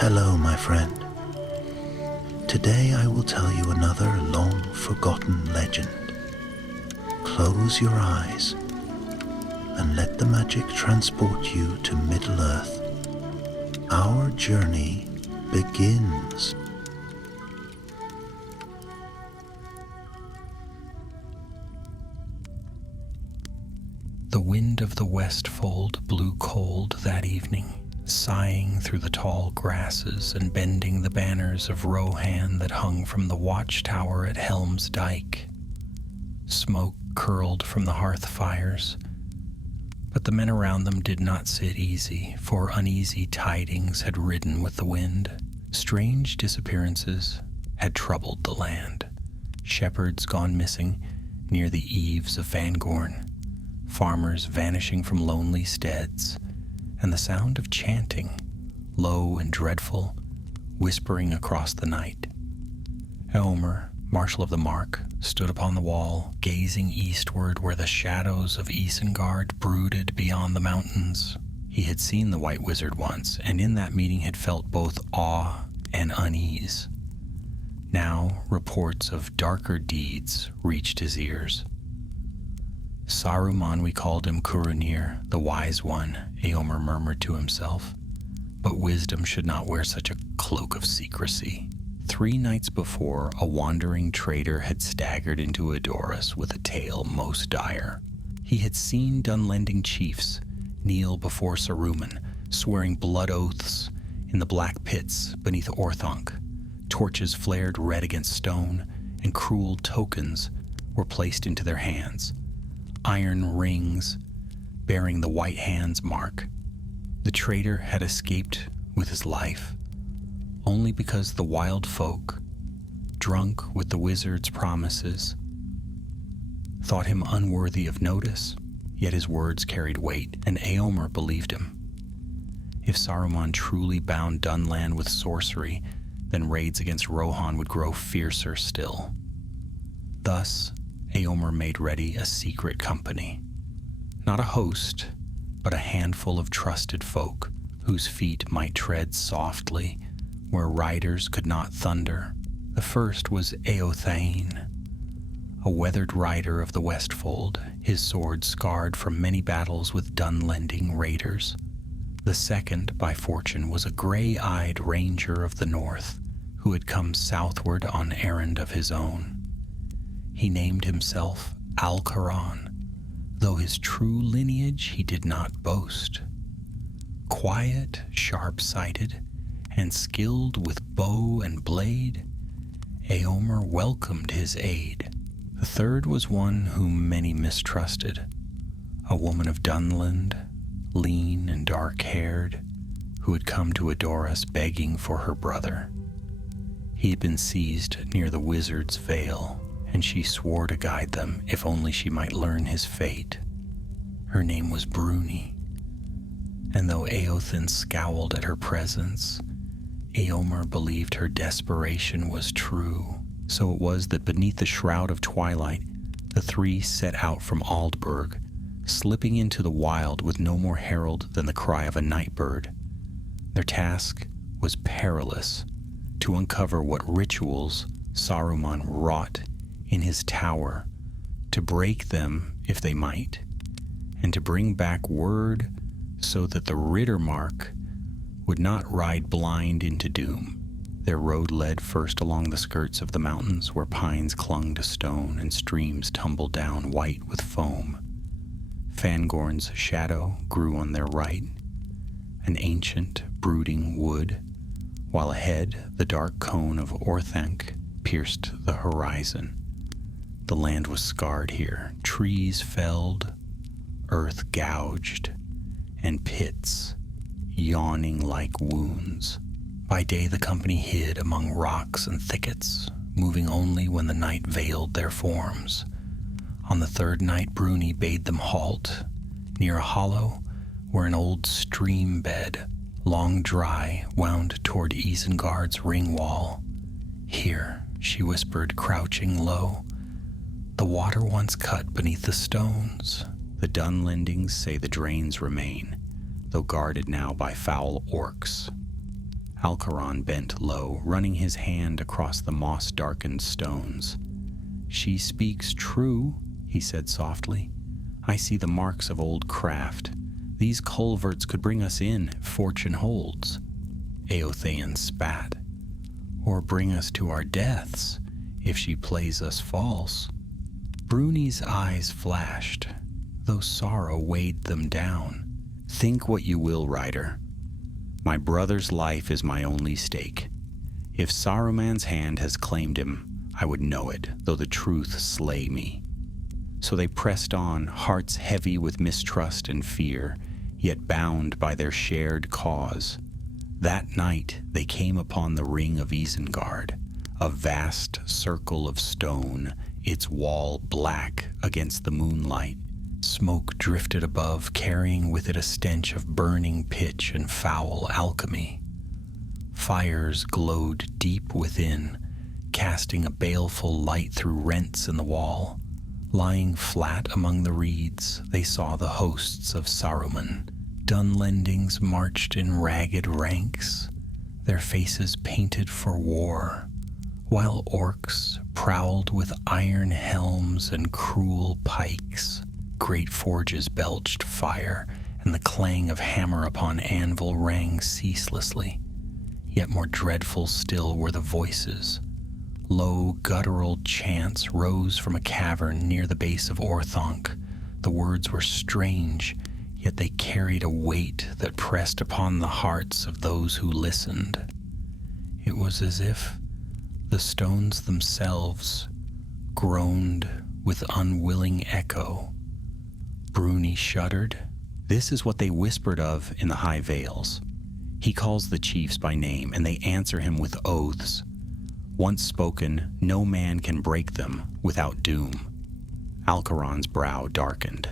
Hello, my friend. Today I will tell you another long-forgotten legend. Close your eyes and let the magic transport you to Middle-earth. Our journey begins. The wind of the Westfold blew cold that evening, sighing through the tall grasses and bending the banners of Rohan that hung from the watchtower at Helm's Dyke. Smoke curled from the hearth fires, but the men around them did not sit easy, for uneasy tidings had ridden with the wind. Strange disappearances had troubled the land. Shepherds gone missing near the eaves of Fangorn, farmers vanishing from lonely steads, and the sound of chanting, low and dreadful, whispering across the night. Eomer, Marshal of the Mark, stood upon the wall, gazing eastward where the shadows of Isengard brooded beyond the mountains. He had seen the White Wizard once, and in that meeting had felt both awe and unease. Now reports of darker deeds reached his ears. Saruman, we called him Kurunir, the wise one, Eomer murmured to himself. But wisdom should not wear such a cloak of secrecy. 3 nights before, a wandering trader had staggered into Edoras with a tale most dire. He had seen Dunlending chiefs kneel before Saruman, swearing blood oaths in the black pits beneath Orthanc. Torches flared red against stone, and cruel tokens were placed into their hands. Iron rings bearing the White Hand's mark. The traitor had escaped with his life, only because the wild folk, drunk with the wizard's promises, thought him unworthy of notice, yet his words carried weight, and Eomer believed him. If Saruman truly bound Dunland with sorcery, then raids against Rohan would grow fiercer still. Thus, Eomer made ready a secret company. Not a host, but a handful of trusted folk whose feet might tread softly where riders could not thunder. The first was Eothane, a weathered rider of the Westfold, his sword scarred from many battles with Dunlending raiders. The second, by fortune, was a gray-eyed ranger of the north who had come southward on errand of his own. He named himself Alcaron, though his true lineage he did not boast. Quiet, sharp-sighted, and skilled with bow and blade, Eomer welcomed his aid. The third was one whom many mistrusted, a woman of Dunland, lean and dark-haired, who had come to Edoras begging for her brother. He had been seized near the Wizard's Vale, and she swore to guide them if only she might learn his fate. Her name was Bruni, and though Eothen scowled at her presence, Eomer believed her desperation was true. So it was that beneath the shroud of twilight, the 3 set out from Aldburg, slipping into the wild with no more herald than the cry of a night bird. Their task was perilous, to uncover what rituals Saruman wrought in his tower, to break them if they might, and to bring back word so that the Riddermark would not ride blind into doom. Their road led first along the skirts of the mountains where pines clung to stone and streams tumbled down white with foam. Fangorn's shadow grew on their right, an ancient, brooding wood, while ahead the dark cone of Orthanc pierced the horizon. The land was scarred here, trees felled, earth gouged, and pits yawning like wounds. By day the company hid among rocks and thickets, moving only when the night veiled their forms. On the 3rd night Bruni bade them halt, near a hollow where an old stream bed, long dry, wound toward Isengard's ring wall. Here, she whispered, crouching low, the water once cut beneath the stones. The Dunlendings say the drains remain, though guarded now by foul orcs. Alcaron bent low, running his hand across the moss-darkened stones. "She speaks true," he said softly. "I see the marks of old craft. These culverts could bring us in if fortune holds." Eothean spat. "Or bring us to our deaths if she plays us false." Bruni's eyes flashed, though sorrow weighed them down. "Think what you will, Rider. My brother's life is my only stake. If Saruman's hand has claimed him, I would know it, though the truth slay me." So they pressed on, hearts heavy with mistrust and fear, yet bound by their shared cause. That night they came upon the ring of Isengard, a vast circle of stone, its wall black against the moonlight. Smoke drifted above, carrying with it a stench of burning pitch and foul alchemy. Fires glowed deep within, casting a baleful light through rents in the wall. Lying flat among the reeds, they saw the hosts of Saruman. Dunlendings marched in ragged ranks, their faces painted for war, while orcs prowled with iron helms and cruel pikes. Great forges belched fire, and the clang of hammer upon anvil rang ceaselessly. Yet more dreadful still were the voices. Low, guttural chants rose from a cavern near the base of Orthanc. The words were strange, yet they carried a weight that pressed upon the hearts of those who listened. It was as if the stones themselves groaned with unwilling echo. Bruni shuddered. This is what they whispered of in the high vales. He calls the chiefs by name, and they answer him with oaths. Once spoken, no man can break them without doom. Alcaron's brow darkened.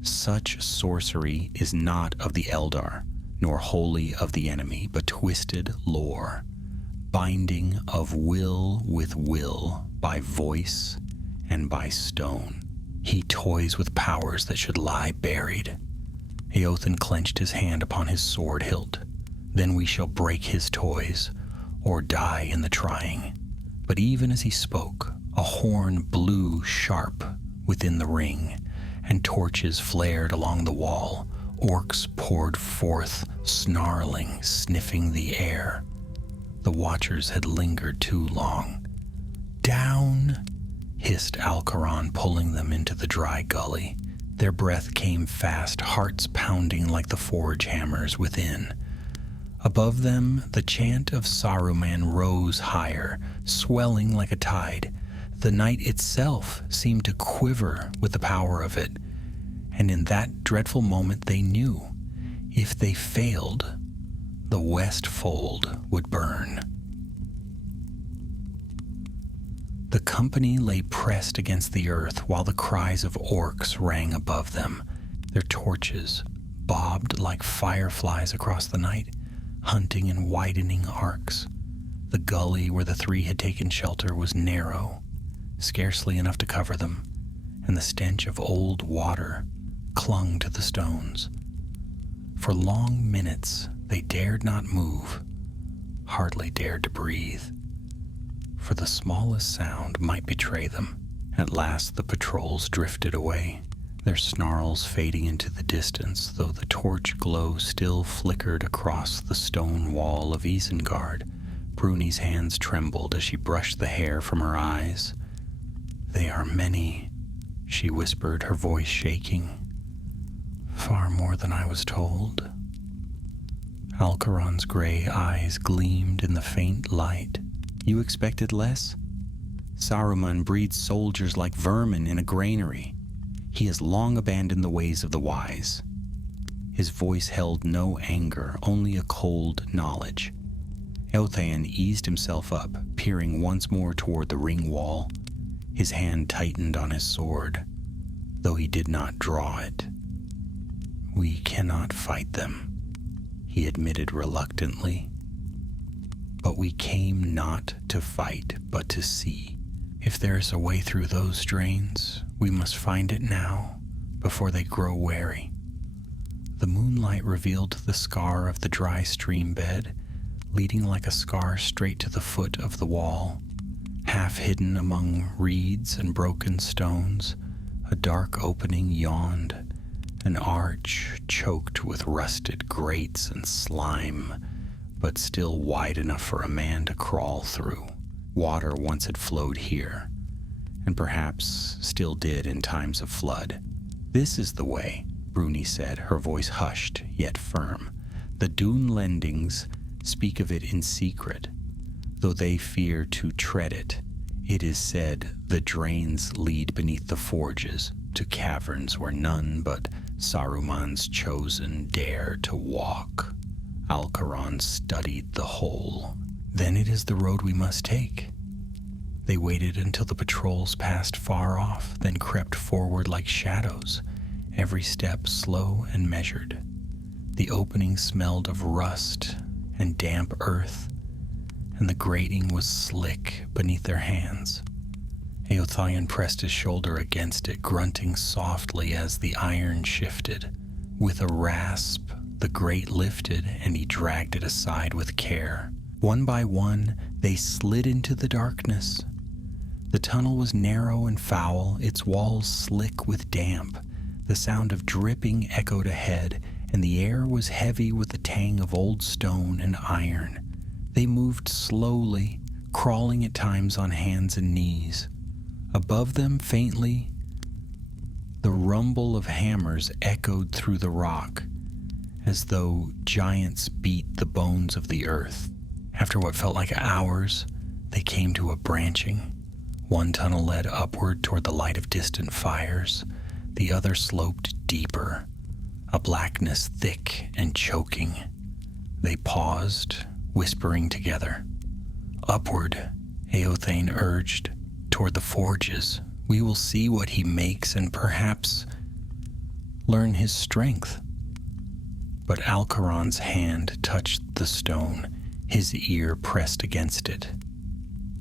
Such sorcery is not of the Eldar, nor wholly of the enemy, but twisted lore, binding of will with will by voice and by stone. He toys with powers that should lie buried. Eothen clenched his hand upon his sword hilt. Then we shall break his toys, or die in the trying. But even as he spoke, a horn blew sharp within the ring, and torches flared along the wall. Orcs poured forth, snarling, sniffing the air. The watchers had lingered too long. "Down!" hissed Alcaron, pulling them into the dry gully. Their breath came fast, hearts pounding like the forge hammers within. Above them, the chant of Saruman rose higher, swelling like a tide. The night itself seemed to quiver with the power of it. And in that dreadful moment they knew, if they failed, the west fold would burn. The company lay pressed against the earth while the cries of orcs rang above them. Their torches bobbed like fireflies across the night, hunting in widening arcs. The gully where the three had taken shelter was narrow, scarcely enough to cover them, and the stench of old water clung to the stones. For long minutes they dared not move, hardly dared to breathe, for the smallest sound might betray them. At last the patrols drifted away, their snarls fading into the distance, though the torch glow still flickered across the stone wall of Isengard. Bruni's hands trembled as she brushed the hair from her eyes. "They are many," she whispered, her voice shaking. "Far more than I was told." Alcaron's gray eyes gleamed in the faint light. "You expected less? Saruman breeds soldiers like vermin in a granary. He has long abandoned the ways of the wise." His voice held no anger, only a cold knowledge. Eothean eased himself up, peering once more toward the ring wall. His hand tightened on his sword, though he did not draw it. "We cannot fight them," he admitted reluctantly. "But we came not to fight, but to see. If there is a way through those drains, we must find it now, before they grow wary." The moonlight revealed the scar of the dry stream bed, leading like a scar straight to the foot of the wall. Half hidden among reeds and broken stones, a dark opening yawned, an arch choked with rusted grates and slime, but still wide enough for a man to crawl through. Water once had flowed here, and perhaps still did in times of flood. "This is the way," Bruni said, her voice hushed yet firm. "The Dunlendings speak of it in secret, though they fear to tread it. It is said the drains lead beneath the forges to caverns where none but Saruman's chosen dare to walk." Alcaron studied the whole. "Then it is the road we must take." They waited until the patrols passed far off, then crept forward like shadows, every step slow and measured. The opening smelled of rust and damp earth, and the grating was slick beneath their hands. Eothaion pressed his shoulder against it, grunting softly as the iron shifted. With a rasp, the grate lifted, and he dragged it aside with care. One by one, they slid into the darkness. The tunnel was narrow and foul, its walls slick with damp. The sound of dripping echoed ahead, and the air was heavy with the tang of old stone and iron. They moved slowly, crawling at times on hands and knees. Above them, faintly, the rumble of hammers echoed through the rock, as though giants beat the bones of the earth. After what felt like hours, they came to a branching. One tunnel led upward toward the light of distant fires. The other sloped deeper, a blackness thick and choking. They paused, whispering together. "Upward," Eothane urged, "toward the forges. We will see what he makes and perhaps learn his strength." But Alcaron's hand touched the stone, his ear pressed against it.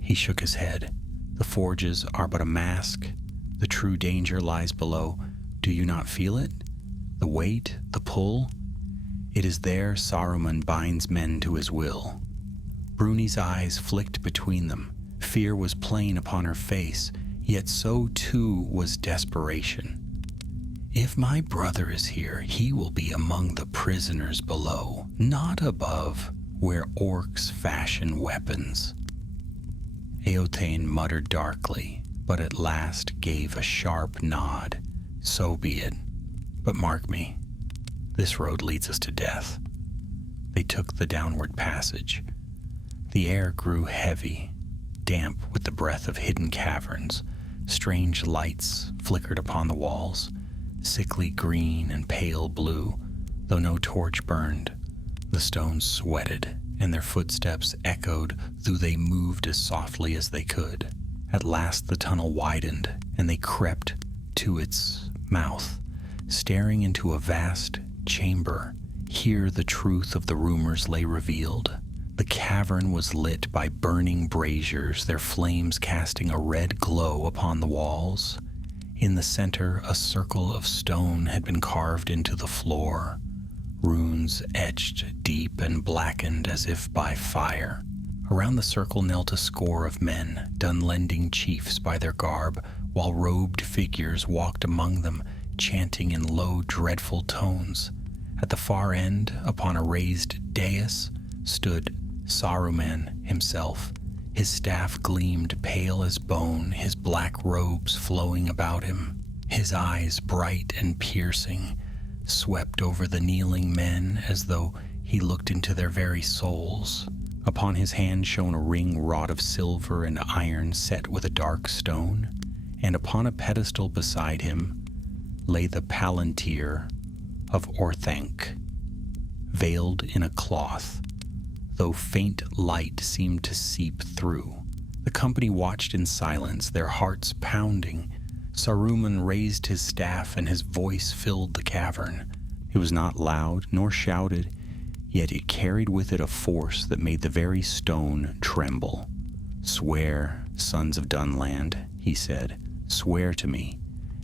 He shook his head. "The forges are but a mask. The true danger lies below. Do you not feel it? The weight, the pull? It is there Saruman binds men to his will." Bruni's eyes flicked between them. Fear was plain upon her face, yet so too was desperation. "If my brother is here, he will be among the prisoners below, not above, where orcs fashion weapons." Eothane muttered darkly, but at last gave a sharp nod. "So be it. But mark me, this road leads us to death." They took the downward passage. The air grew heavy, damp with the breath of hidden caverns. Strange lights flickered upon the walls, sickly green and pale blue, though no torch burned. The stones sweated, and their footsteps echoed, though they moved as softly as they could. At last the tunnel widened, and they crept to its mouth, staring into a vast chamber. Here the truth of the rumors lay revealed. The cavern was lit by burning braziers, their flames casting a red glow upon the walls. In the center, a circle of stone had been carved into the floor, runes etched deep and blackened as if by fire. Around the circle knelt a score of men, Dunlending chiefs by their garb, while robed figures walked among them, chanting in low, dreadful tones. At the far end, upon a raised dais, stood Saruman himself. His staff gleamed pale as bone, his black robes flowing about him. His eyes, bright and piercing, swept over the kneeling men as though he looked into their very souls. Upon his hand shone a ring wrought of silver and iron set with a dark stone, and upon a pedestal beside him lay the palantir of Orthanc, veiled in a cloth, though faint light seemed to seep through. The company watched in silence, their hearts pounding. Saruman raised his staff, and his voice filled the cavern. It was not loud nor shouted, yet it carried with it a force that made the very stone tremble. "Swear, sons of Dunland," he said, "swear to me,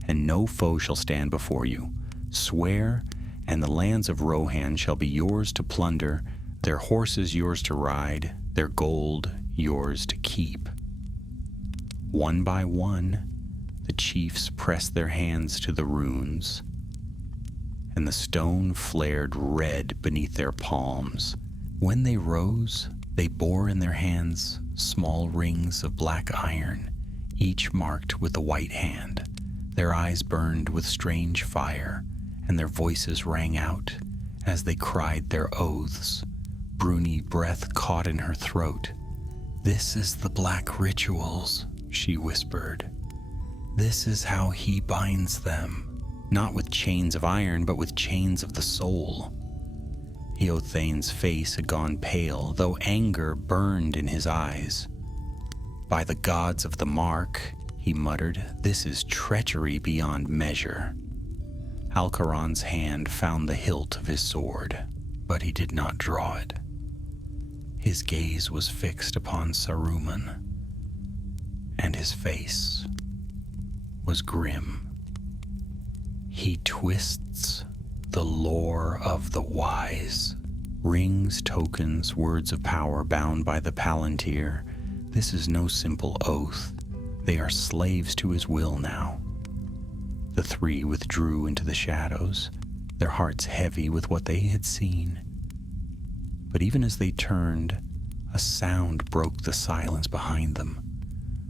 and no foe shall stand before you. Swear, and the lands of Rohan shall be yours to plunder, their horses yours to ride, their gold yours to keep. One by one, the chiefs pressed their hands to the runes, and the stone flared red beneath their palms. When they rose, they bore in their hands small rings of black iron, each marked with the white hand. Their eyes burned with strange fire, and their voices rang out as they cried their oaths. Bruni breath caught in her throat. "This is the black rituals," she whispered. "This is how he binds them, not with chains of iron, but with chains of the soul." Eothane's face had gone pale, though anger burned in his eyes. "By the gods of the Mark," he muttered, "this is treachery beyond measure." Alcaron's hand found the hilt of his sword, but he did not draw it. His gaze was fixed upon Saruman, and his face was grim. "He twists the lore of the wise. Rings, tokens, words of power bound by the Palantir. This is no simple oath. They are slaves to his will now." The three withdrew into the shadows, their hearts heavy with what they had seen. But even as they turned, a sound broke the silence behind them.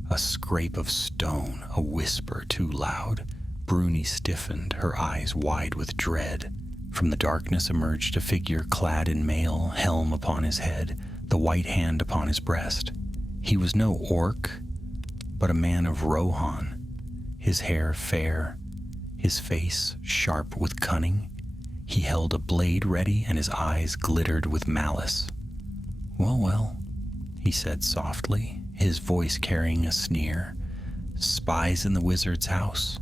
A scrape of stone, a whisper too loud. Bruni stiffened, her eyes wide with dread. From the darkness emerged a figure clad in mail, helm upon his head, the white hand upon his breast. He was no orc, but a man of Rohan, his hair fair, his face sharp with cunning. He held a blade ready, and his eyes glittered with malice. "Well, well," he said softly, his voice carrying a sneer. "Spies in the wizard's house?"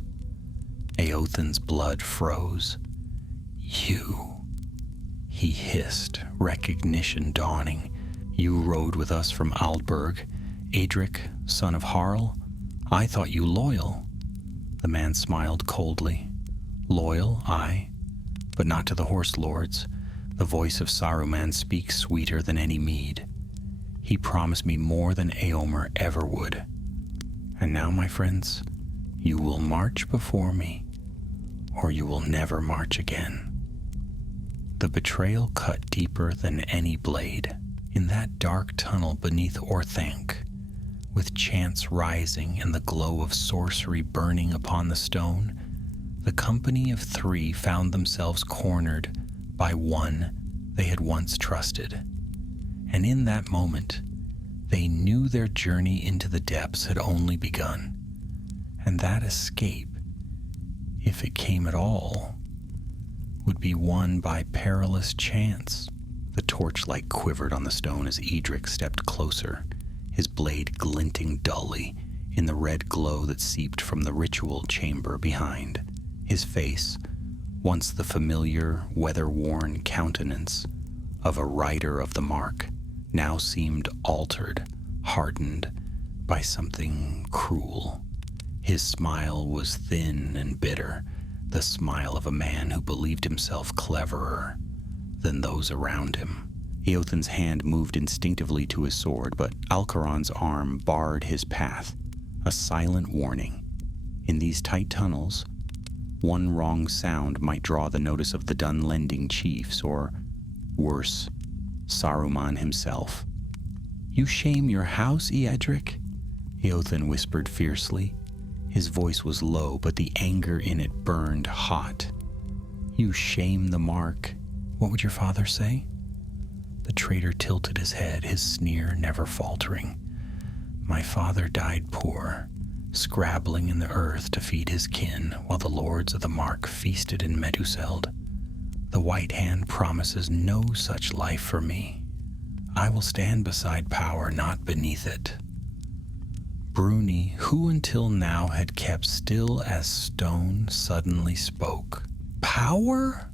Eothan's blood froze. "You," he hissed, recognition dawning. "You rode with us from Aldburg. Adric, son of Harl? I thought you loyal." The man smiled coldly. "Loyal, aye, but not to the horse lords. The voice of Saruman speaks sweeter than any mead. He promised me more than Éomer ever would. And now, my friends, you will march before me, or you will never march again." The betrayal cut deeper than any blade. In that dark tunnel beneath Orthanc, with chants rising and the glow of sorcery burning upon the stone, the company of three found themselves cornered by one they had once trusted. And in that moment, they knew their journey into the depths had only begun, and that escape, if it came at all, would be won by perilous chance. The torchlight quivered on the stone as Edric stepped closer, his blade glinting dully in the red glow that seeped from the ritual chamber behind. His face, once the familiar, weather-worn countenance of a rider of the Mark, now seemed altered, hardened by something cruel. His smile was thin and bitter, the smile of a man who believed himself cleverer than those around him. Eothan's hand moved instinctively to his sword, but Alcaron's arm barred his path, a silent warning. In these tight tunnels, one wrong sound might draw the notice of the Dunlending chiefs, or, worse, Saruman himself. "You shame your house, Eadric?" Eothan whispered fiercely. His voice was low, but the anger in it burned hot. "You shame the Mark. What would your father say?" The traitor tilted his head, his sneer never faltering. "My father died poor, scrabbling in the earth to feed his kin, while the lords of the Mark feasted in Meduseld. The White Hand promises no such life for me. I will stand beside power, not beneath it." Bruni, who until now had kept still as stone, suddenly spoke. "Power?"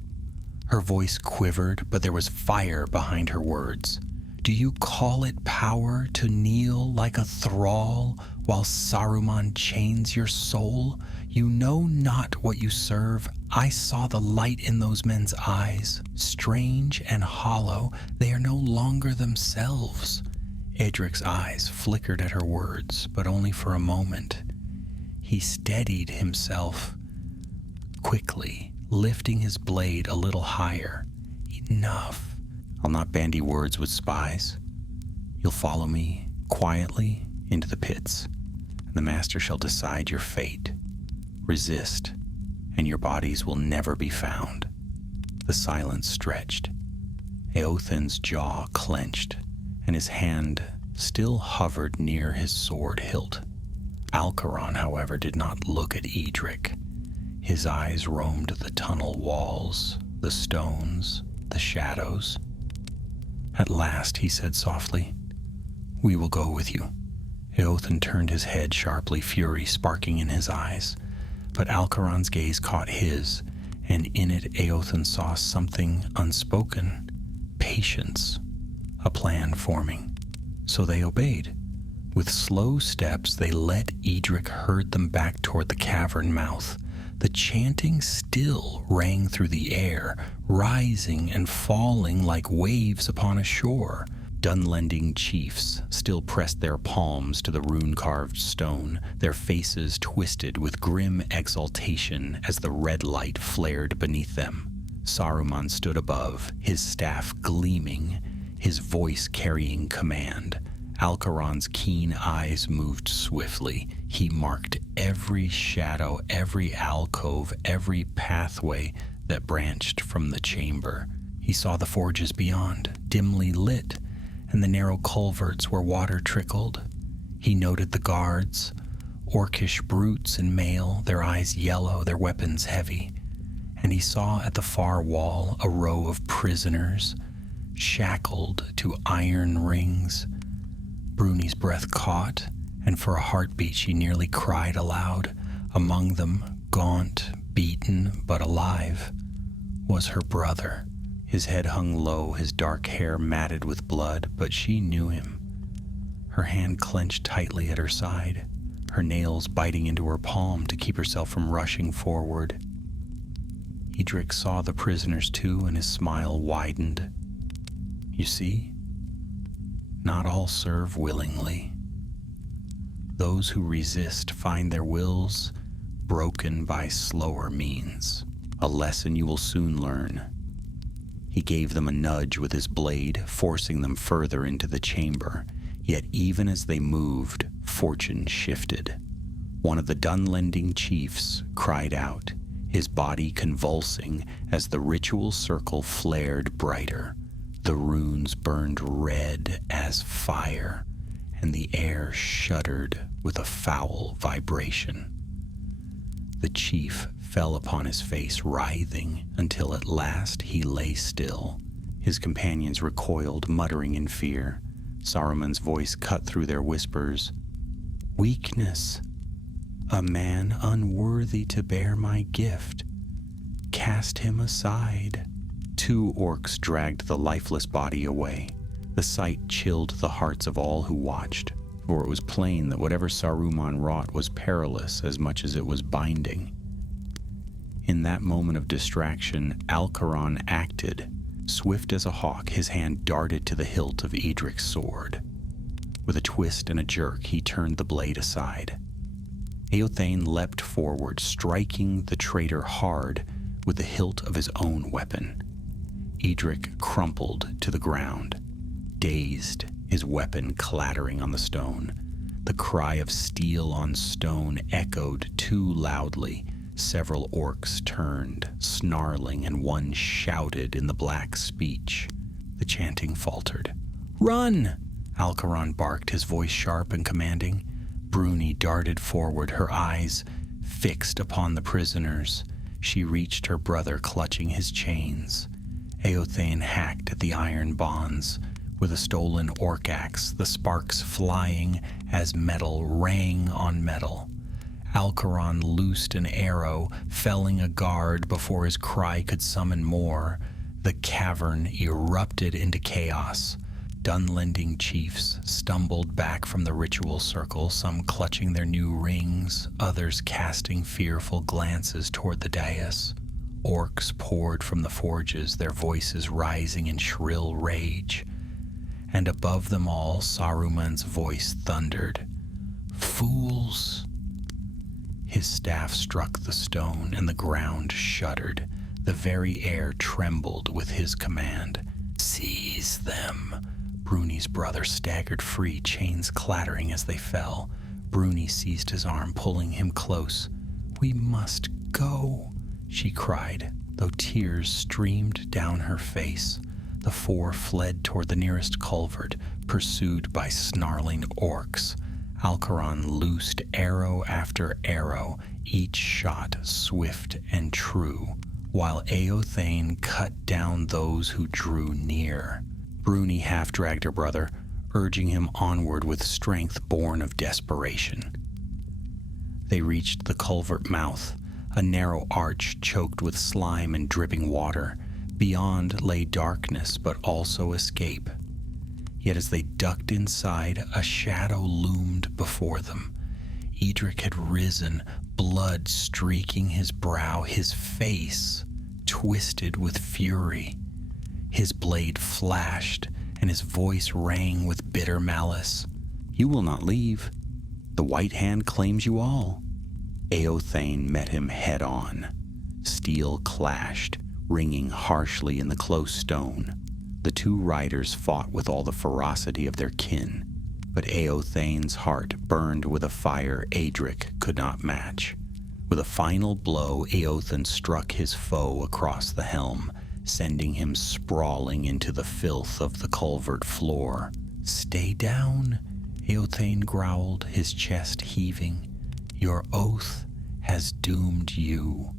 Her voice quivered, but there was fire behind her words. "Do you call it power to kneel like a thrall while Saruman chains your soul? You know not what you serve. I saw the light in those men's eyes, strange and hollow. They are no longer themselves. Edric's eyes flickered at her words, but only for a moment. He steadied himself quickly, lifting his blade a little higher. Enough. I'll not bandy words with spies. You'll follow me quietly into the pits, and the master shall decide your fate. Resist, and your bodies will never be found. The silence stretched. Eothen's jaw clenched, and his hand still hovered near his sword hilt. Alcaron, however, did not look at Edric. His eyes roamed the tunnel walls, the stones, the shadows. At last he said softly, "We will go with you." Eothen turned his head sharply, fury sparking in his eyes. But Alcaron's gaze caught his, and in it Eothen saw something unspoken, patience, a plan forming. So they obeyed. With slow steps, they let Edric herd them back toward the cavern mouth. The chanting still rang through the air, rising and falling like waves upon a shore. Dunlending chiefs still pressed their palms to the rune-carved stone, their faces twisted with grim exultation as the red light flared beneath them. Saruman stood above, his staff gleaming, his voice carrying command. Alcaron's keen eyes moved swiftly. He marked every shadow, every alcove, every pathway that branched from the chamber. He saw the forges beyond, dimly lit, and the narrow culverts where water trickled. He noted the guards, orcish brutes in mail, their eyes yellow, their weapons heavy. And he saw at the far wall a row of prisoners, shackled to iron rings. Bruni's breath caught, and for a heartbeat she nearly cried aloud. Among them, gaunt, beaten, but alive, was her brother. His head hung low, his dark hair matted with blood, but she knew him. Her hand clenched tightly at her side, her nails biting into her palm to keep herself from rushing forward. Edric saw the prisoners too, and his smile widened. You see, not all serve willingly. Those who resist find their wills broken by slower means, a lesson you will soon learn. He gave them a nudge with his blade, forcing them further into the chamber. Yet even as they moved, fortune shifted. One of the Dunlending chiefs cried out, his body convulsing as the ritual circle flared brighter. The runes burned red as fire, and the air shuddered with a foul vibration. The chief fell upon his face, writhing, until at last he lay still. His companions recoiled, muttering in fear. Saruman's voice cut through their whispers. "Weakness. A man unworthy to bear my gift. Cast him aside." 2 orcs dragged the lifeless body away. The sight chilled the hearts of all who watched, for it was plain that whatever Saruman wrought was perilous as much as it was binding. In that moment of distraction, Alcaron acted. Swift as a hawk, his hand darted to the hilt of Edric's sword. With a twist and a jerk, he turned the blade aside. Eothane leapt forward, striking the traitor hard with the hilt of his own weapon. Edric crumpled to the ground, dazed, his weapon clattering on the stone. The cry of steel on stone echoed too loudly. Several orcs turned, snarling, and one shouted in the black speech. The chanting faltered. "Run!" Alcaron barked, his voice sharp and commanding. Bruni darted forward, her eyes fixed upon the prisoners. She reached her brother, clutching his chains. Eothane hacked at the iron bonds. With a stolen orc axe, the sparks flying as metal rang on metal. Alcaron loosed an arrow, felling a guard before his cry could summon more. The cavern erupted into chaos. Dunlending chiefs stumbled back from the ritual circle, some clutching their new rings, others casting fearful glances toward the dais. Orcs poured from the forges, their voices rising in shrill rage. And above them all, Saruman's voice thundered, "Fools!" His staff struck the stone, and the ground shuddered. The very air trembled with his command. "Seize them!" Bruni's brother staggered free, chains clattering as they fell. Bruni seized his arm, pulling him close. "We must go," she cried, though tears streamed down her face. The four fled toward the nearest culvert, pursued by snarling orcs. Alcaron loosed arrow after arrow, each shot swift and true, while Eothane cut down those who drew near. Bruni half-dragged her brother, urging him onward with strength born of desperation. They reached the culvert mouth, a narrow arch choked with slime and dripping water. Beyond lay darkness, but also escape. Yet as they ducked inside, a shadow loomed before them. Edric had risen, blood streaking his brow, his face twisted with fury. His blade flashed, and his voice rang with bitter malice. "You will not leave. The White Hand claims you all." Eothane met him head-on. Steel clashed, ringing harshly in the close stone. The two riders fought with all the ferocity of their kin, but Eothane's heart burned with a fire Edric could not match. With a final blow, Eothane struck his foe across the helm, sending him sprawling into the filth of the culvert floor. "Stay down," Eothane growled, his chest heaving. "Your oath has doomed you."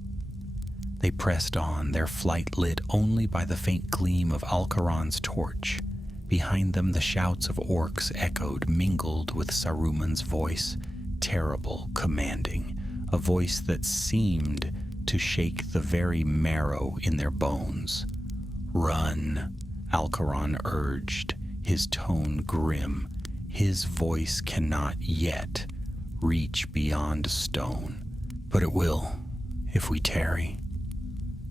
They pressed on, their flight lit only by the faint gleam of Alcaron's torch. Behind them the shouts of orcs echoed, mingled with Saruman's voice, terrible, commanding, a voice that seemed to shake the very marrow in their bones. "Run," Alcaron urged, his tone grim. His voice cannot yet reach beyond stone, but it will if we tarry.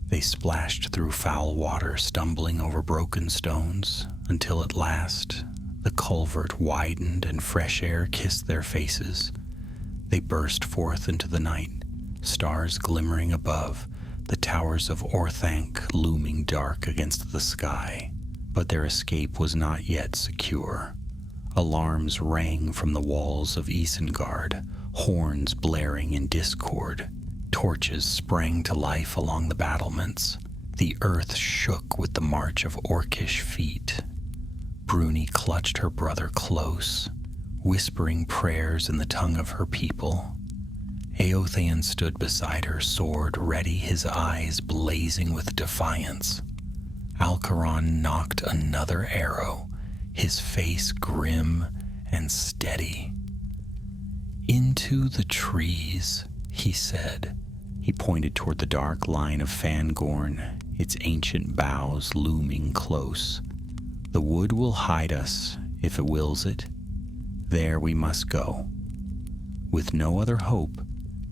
They splashed through foul water, stumbling over broken stones, until at last the culvert widened and fresh air kissed their faces. They burst forth into the night, stars glimmering above, the towers of Orthanc looming dark against the sky. But their escape was not yet secure. Alarms rang from the walls of Isengard, horns blaring in discord. Torches sprang to life along the battlements. The earth shook with the march of orcish feet. Bruni clutched her brother close, whispering prayers in the tongue of her people. Eothane stood beside her, sword ready, his eyes blazing with defiance. Alcaron knocked another arrow, his face grim and steady. "Into the trees," he said. He pointed toward the dark line of Fangorn, its ancient boughs looming close. "The wood will hide us, if it wills it. There we must go." With no other hope,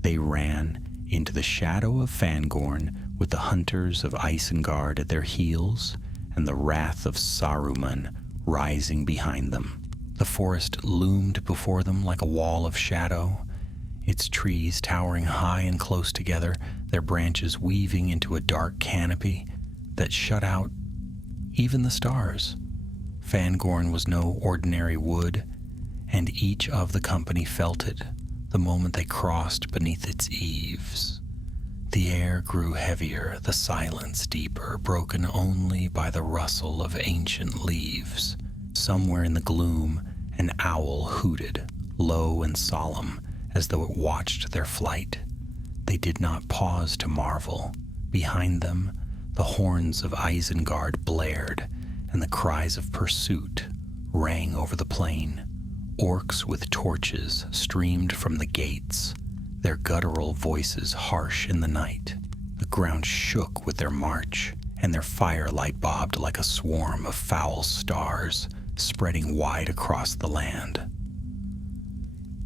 they ran into the shadow of Fangorn, with the hunters of Isengard at their heels, and the wrath of Saruman rising behind them. The forest loomed before them like a wall of shadow, its trees towering high and close together, their branches weaving into a dark canopy that shut out even the stars. Fangorn was no ordinary wood, and each of the company felt it the moment they crossed beneath its eaves. The air grew heavier, the silence deeper, broken only by the rustle of ancient leaves. Somewhere in the gloom, an owl hooted, low and solemn, as though it watched their flight. They did not pause to marvel. Behind them, the horns of Isengard blared, and the cries of pursuit rang over the plain. Orcs with torches streamed from the gates, their guttural voices harsh in the night. The ground shook with their march, and their firelight bobbed like a swarm of foul stars, spreading wide across the land.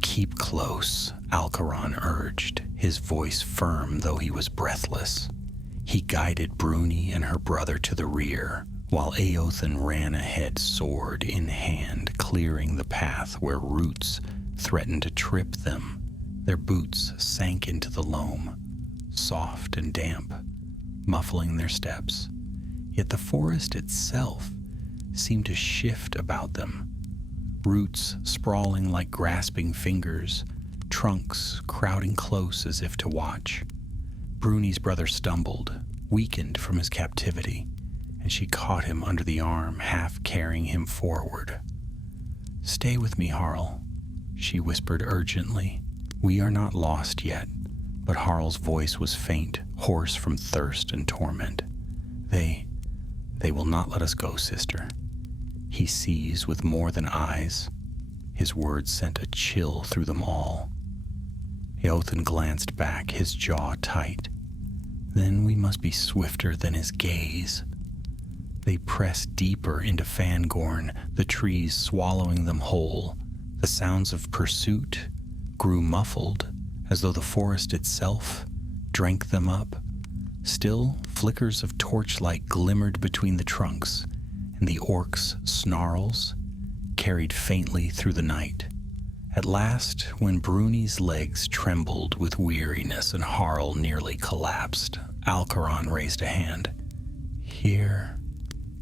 "Keep close," Alcaron urged, his voice firm though he was breathless. He guided Bruni and her brother to the rear, while Eothen ran ahead, sword in hand, clearing the path where roots threatened to trip them. Their boots sank into the loam, soft and damp, muffling their steps. Yet the forest itself seemed to shift about them, roots sprawling like grasping fingers, trunks crowding close as if to watch. Bruni's brother stumbled, weakened from his captivity, and she caught him under the arm, half carrying him forward. "Stay with me, Harl," she whispered urgently. "We are not lost yet." But Harl's voice was faint, hoarse from thirst and torment. They will not let us go, sister." He sees with more than eyes. His words sent a chill through them all. Eothen glanced back, his jaw tight. Then we must be swifter than his gaze. They pressed deeper into Fangorn, the trees swallowing them whole. The sounds of pursuit grew muffled, as though the forest itself drank them up. Still, flickers of torchlight glimmered between the trunks, and the orcs' snarls carried faintly through the night. At last, when Bruni's legs trembled with weariness and Harl nearly collapsed, Alcaron raised a hand. "Here,"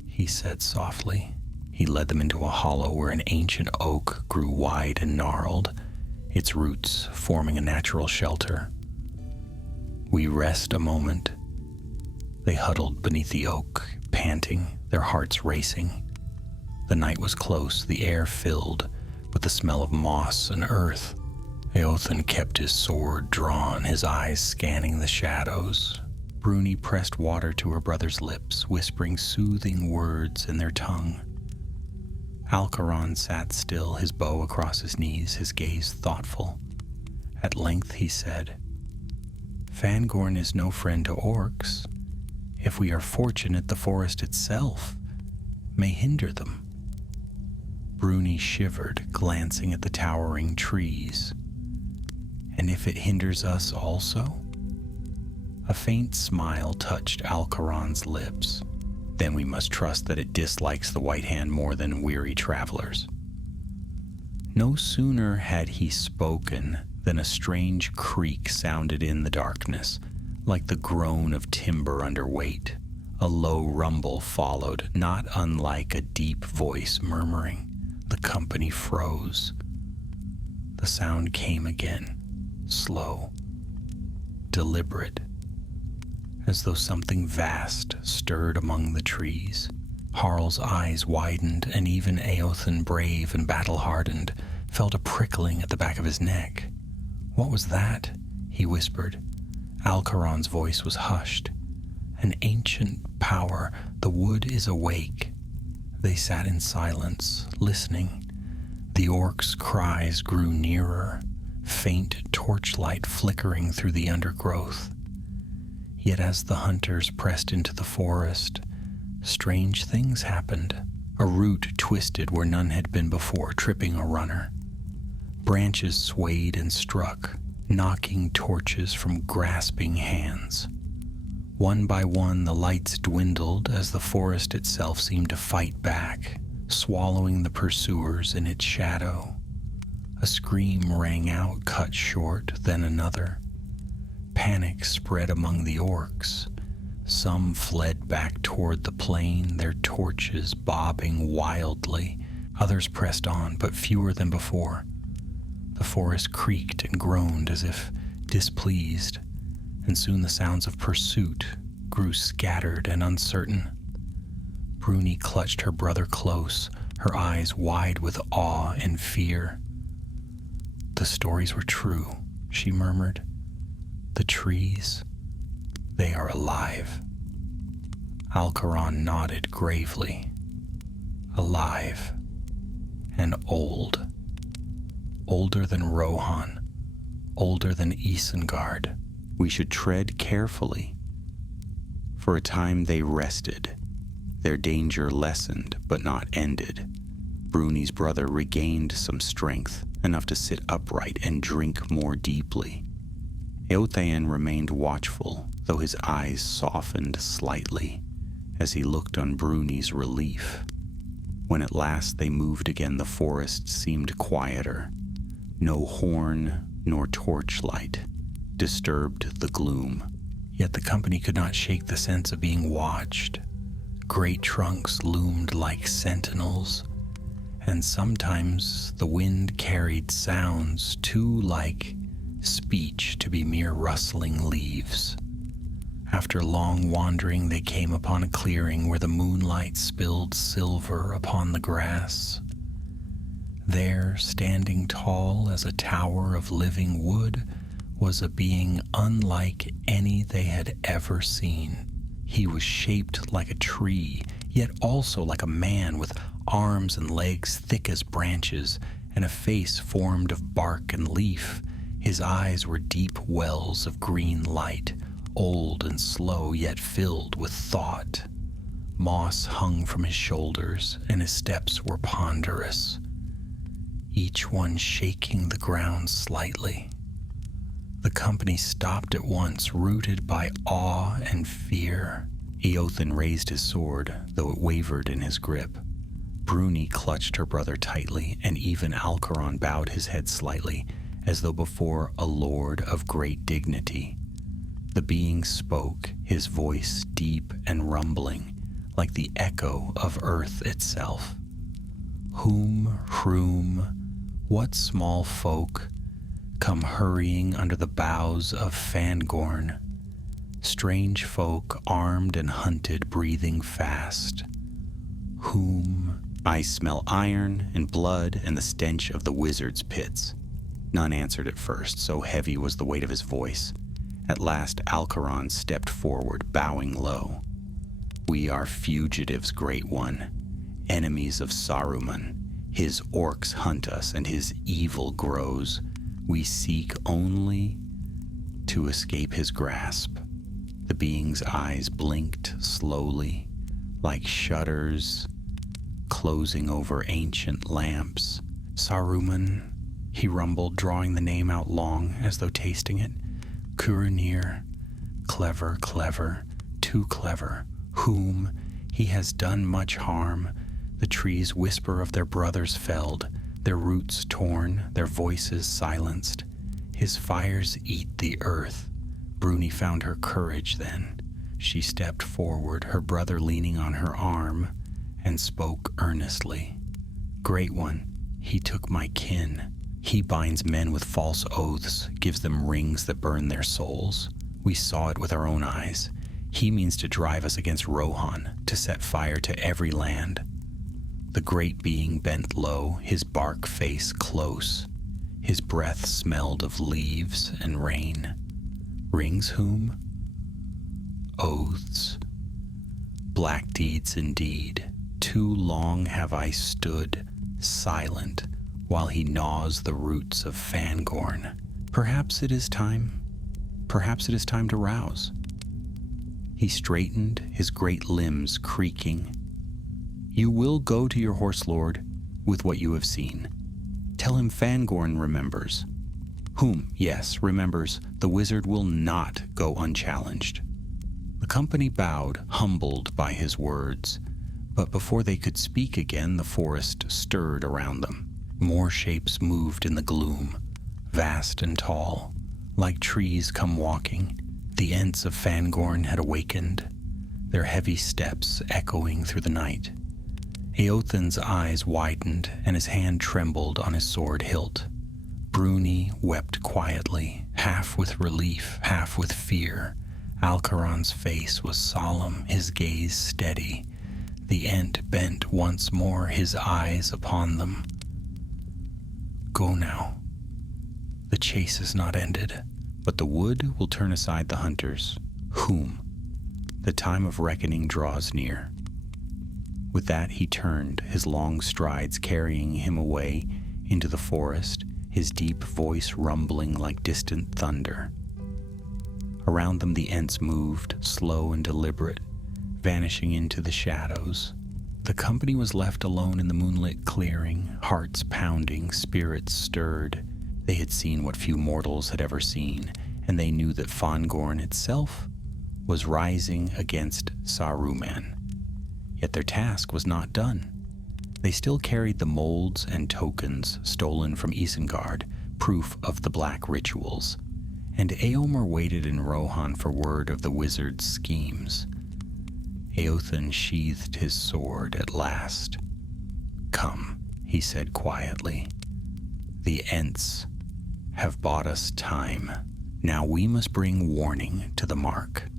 he said softly. He led them into a hollow where an ancient oak grew wide and gnarled, its roots forming a natural shelter. "We rest a moment." They huddled beneath the oak, panting, their hearts racing. The night was close, the air filled with the smell of moss and earth. Eothen kept his sword drawn, his eyes scanning the shadows. Bruni pressed water to her brother's lips, whispering soothing words in their tongue. Alcaron sat still, his bow across his knees, his gaze thoughtful. At length he said, "Fangorn is no friend to orcs. If we are fortunate, the forest itself may hinder them." Bruni shivered, glancing at the towering trees. "And if it hinders us also?" A faint smile touched Alcaron's lips. "Then we must trust that it dislikes the White Hand more than weary travelers." No sooner had he spoken than a strange creak sounded in the darkness, like the groan of timber under weight. A low rumble followed, not unlike a deep voice murmuring. The company froze. The sound came again, slow, deliberate, as though something vast stirred among the trees. Harl's eyes widened, and even Eothen, brave and battle-hardened, felt a prickling at the back of his neck. "What was that?" he whispered. Alcaron's voice was hushed. "An ancient power. The wood is awake." They sat in silence, listening. The orcs' cries grew nearer, faint torchlight flickering through the undergrowth. Yet as the hunters pressed into the forest, strange things happened. A root twisted where none had been before, tripping a runner. Branches swayed and struck, knocking torches from grasping hands. One by one, the lights dwindled as the forest itself seemed to fight back, swallowing the pursuers in its shadow. A scream rang out, cut short, then another. Panic spread among the orcs. Some fled back toward the plain, their torches bobbing wildly. Others pressed on, but fewer than before. The forest creaked and groaned as if displeased, and soon the sounds of pursuit grew scattered and uncertain. Bruni clutched her brother close, her eyes wide with awe and fear. "The stories were true," she murmured. "The trees, they are alive." Alcaron nodded gravely. "Alive and old. Older than Rohan, older than Isengard. We should tread carefully." For a time they rested, their danger lessened but not ended. Bruni's brother regained some strength, enough to sit upright and drink more deeply. Eothean remained watchful, though his eyes softened slightly as he looked on Bruni's relief. When at last they moved again, the forest seemed quieter. No horn nor torchlight disturbed the gloom. Yet the company could not shake the sense of being watched. Great trunks loomed like sentinels, and sometimes the wind carried sounds too like speech to be mere rustling leaves. After long wandering, they came upon a clearing where the moonlight spilled silver upon the grass. There, standing tall as a tower of living wood, was a being unlike any they had ever seen. He was shaped like a tree, yet also like a man, with arms and legs thick as branches, and a face formed of bark and leaf. His eyes were deep wells of green light, old and slow, yet filled with thought. Moss hung from his shoulders, and his steps were ponderous, each one shaking the ground slightly. The company stopped at once, rooted by awe and fear. Eothen raised his sword, though it wavered in his grip. Bruni clutched her brother tightly, and even Alcaron bowed his head slightly, as though before a lord of great dignity. The being spoke, his voice deep and rumbling, like the echo of earth itself. Hroom, what small folk come hurrying under the boughs of Fangorn? Strange folk, armed and hunted, breathing fast. Whom? I smell iron and blood and the stench of the wizard's pits. None answered at first, so heavy was the weight of his voice. At last Alcaron stepped forward, bowing low. We are fugitives, Great One, enemies of Saruman. His orcs hunt us, and his evil grows. We seek only to escape his grasp. The being's eyes blinked slowly, like shutters closing over ancient lamps. Saruman, he rumbled, drawing the name out long, as though tasting it. Kuranir, clever, too clever, whom he has done much harm. The trees whisper of their brothers felled, their roots torn, their voices silenced. His fires eat the earth. Bruni found her courage then. She stepped forward, her brother leaning on her arm, and spoke earnestly. Great One, he took my kin. He binds men with false oaths, gives them rings that burn their souls. We saw it with our own eyes. He means to drive us against Rohan, to set fire to every land. The great being bent low, his bark face close. His breath smelled of leaves and rain. Rings whom? Oaths. Black deeds indeed. Too long have I stood, silent, while he gnaws the roots of Fangorn. Perhaps it is time to rouse. He straightened, his great limbs creaking. You will go to your horse lord with what you have seen. Tell him Fangorn remembers. Whom, yes, remembers, the wizard will not go unchallenged. The company bowed, humbled by his words, but before they could speak again, the forest stirred around them. More shapes moved in the gloom, vast and tall, like trees come walking. The Ents of Fangorn had awakened, their heavy steps echoing through the night. Eothen's eyes widened, and his hand trembled on his sword hilt. Bruni wept quietly, half with relief, half with fear. Alcaron's face was solemn, his gaze steady. The Ent bent once more, his eyes upon them. Go now. The chase is not ended, but the wood will turn aside the hunters. Whom? The time of reckoning draws near. With that he turned, his long strides carrying him away into the forest, his deep voice rumbling like distant thunder. Around them the Ents moved, slow and deliberate, vanishing into the shadows. The company was left alone in the moonlit clearing, hearts pounding, spirits stirred. They had seen what few mortals had ever seen, and they knew that Fangorn itself was rising against Saruman. Yet their task was not done. They still carried the molds and tokens stolen from Isengard, proof of the black rituals, and Eomer waited in Rohan for word of the wizard's schemes. Eothen sheathed his sword at last. "Come," he said quietly. "The Ents have bought us time. Now we must bring warning to the mark."